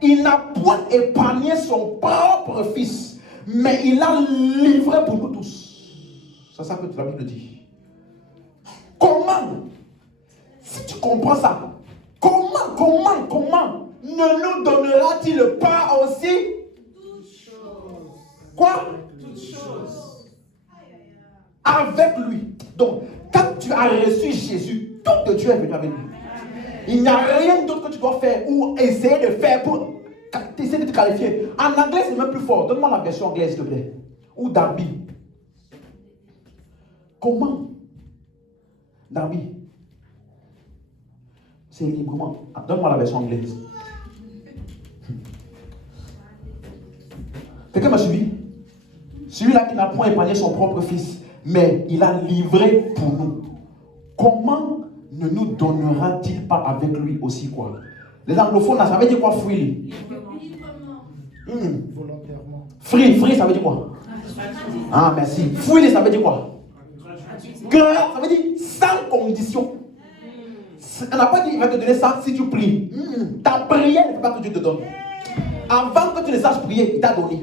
il n'a point épargné son propre fils, mais il l'a livré pour nous tous. C'est ça que la Bible dit. Comment? Si tu comprends ça, comment ne nous donnera-t-il pas aussi toutes choses? Quoi? Toutes choses. Avec lui. Donc, quand tu as reçu Jésus, tout de Dieu est venu avec lui. Il n'y a rien d'autre que tu dois faire ou essayer de faire pour essayer de te qualifier. En anglais, c'est même plus fort. Donne-moi la version anglaise, s'il te plaît. Ou Darby. Comment? Darby. C'est librement. Donne-moi la version anglaise. Quelqu'un m'a suivi? Celui-là qui n'a point épargné son propre fils, mais il a livré pour nous. Comment ne nous donnera-t-il pas avec lui aussi quoi? Les anglophones, ça veut dire quoi, free? Volontairement. Free, ça veut dire quoi? Ah, merci. Free, ça veut dire quoi? Ça veut dire sans condition. On n'a pas dit qu'il va te donner ça si tu pries. Ta prière ne fait pas que Dieu te donne. Avant que tu ne saches prier, il t'a donné.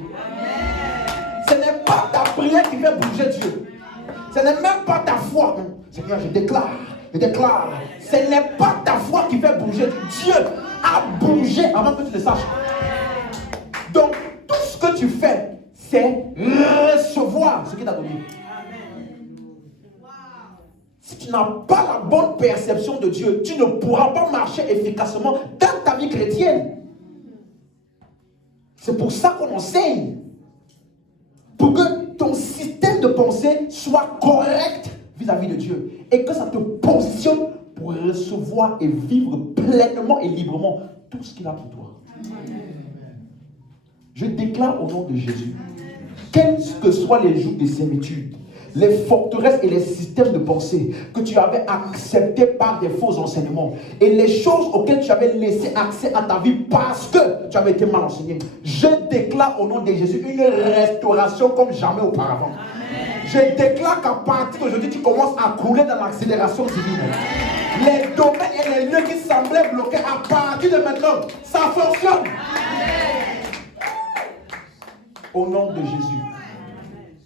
Ce n'est pas ta prière qui fait bouger Dieu. Ce n'est même pas ta foi. Seigneur, je déclare. Ce n'est pas ta foi qui fait bouger Dieu. Dieu a bougé avant que tu ne saches. Donc, tout ce que tu fais, c'est recevoir ce qu'il t'a donné. Si tu n'as pas la bonne perception de Dieu, tu ne pourras pas marcher efficacement dans ta vie chrétienne. C'est pour ça qu'on enseigne. Pour que ton système de pensée soit correct vis-à-vis de Dieu. Et que ça te positionne pour recevoir et vivre pleinement et librement tout ce qu'il a pour toi. Je déclare au nom de Jésus, quels que soient les jours de servitude, les forteresses et les systèmes de pensée que tu avais acceptés par des faux enseignements et les choses auxquelles tu avais laissé accès à ta vie parce que tu avais été mal enseigné, je déclare au nom de Jésus une restauration comme jamais auparavant. Je déclare qu'à partir d'aujourd'hui, tu commences à couler dans l'accélération divine. Les domaines et les lieux qui semblaient bloqués, à partir de maintenant, ça fonctionne. Au nom de Jésus.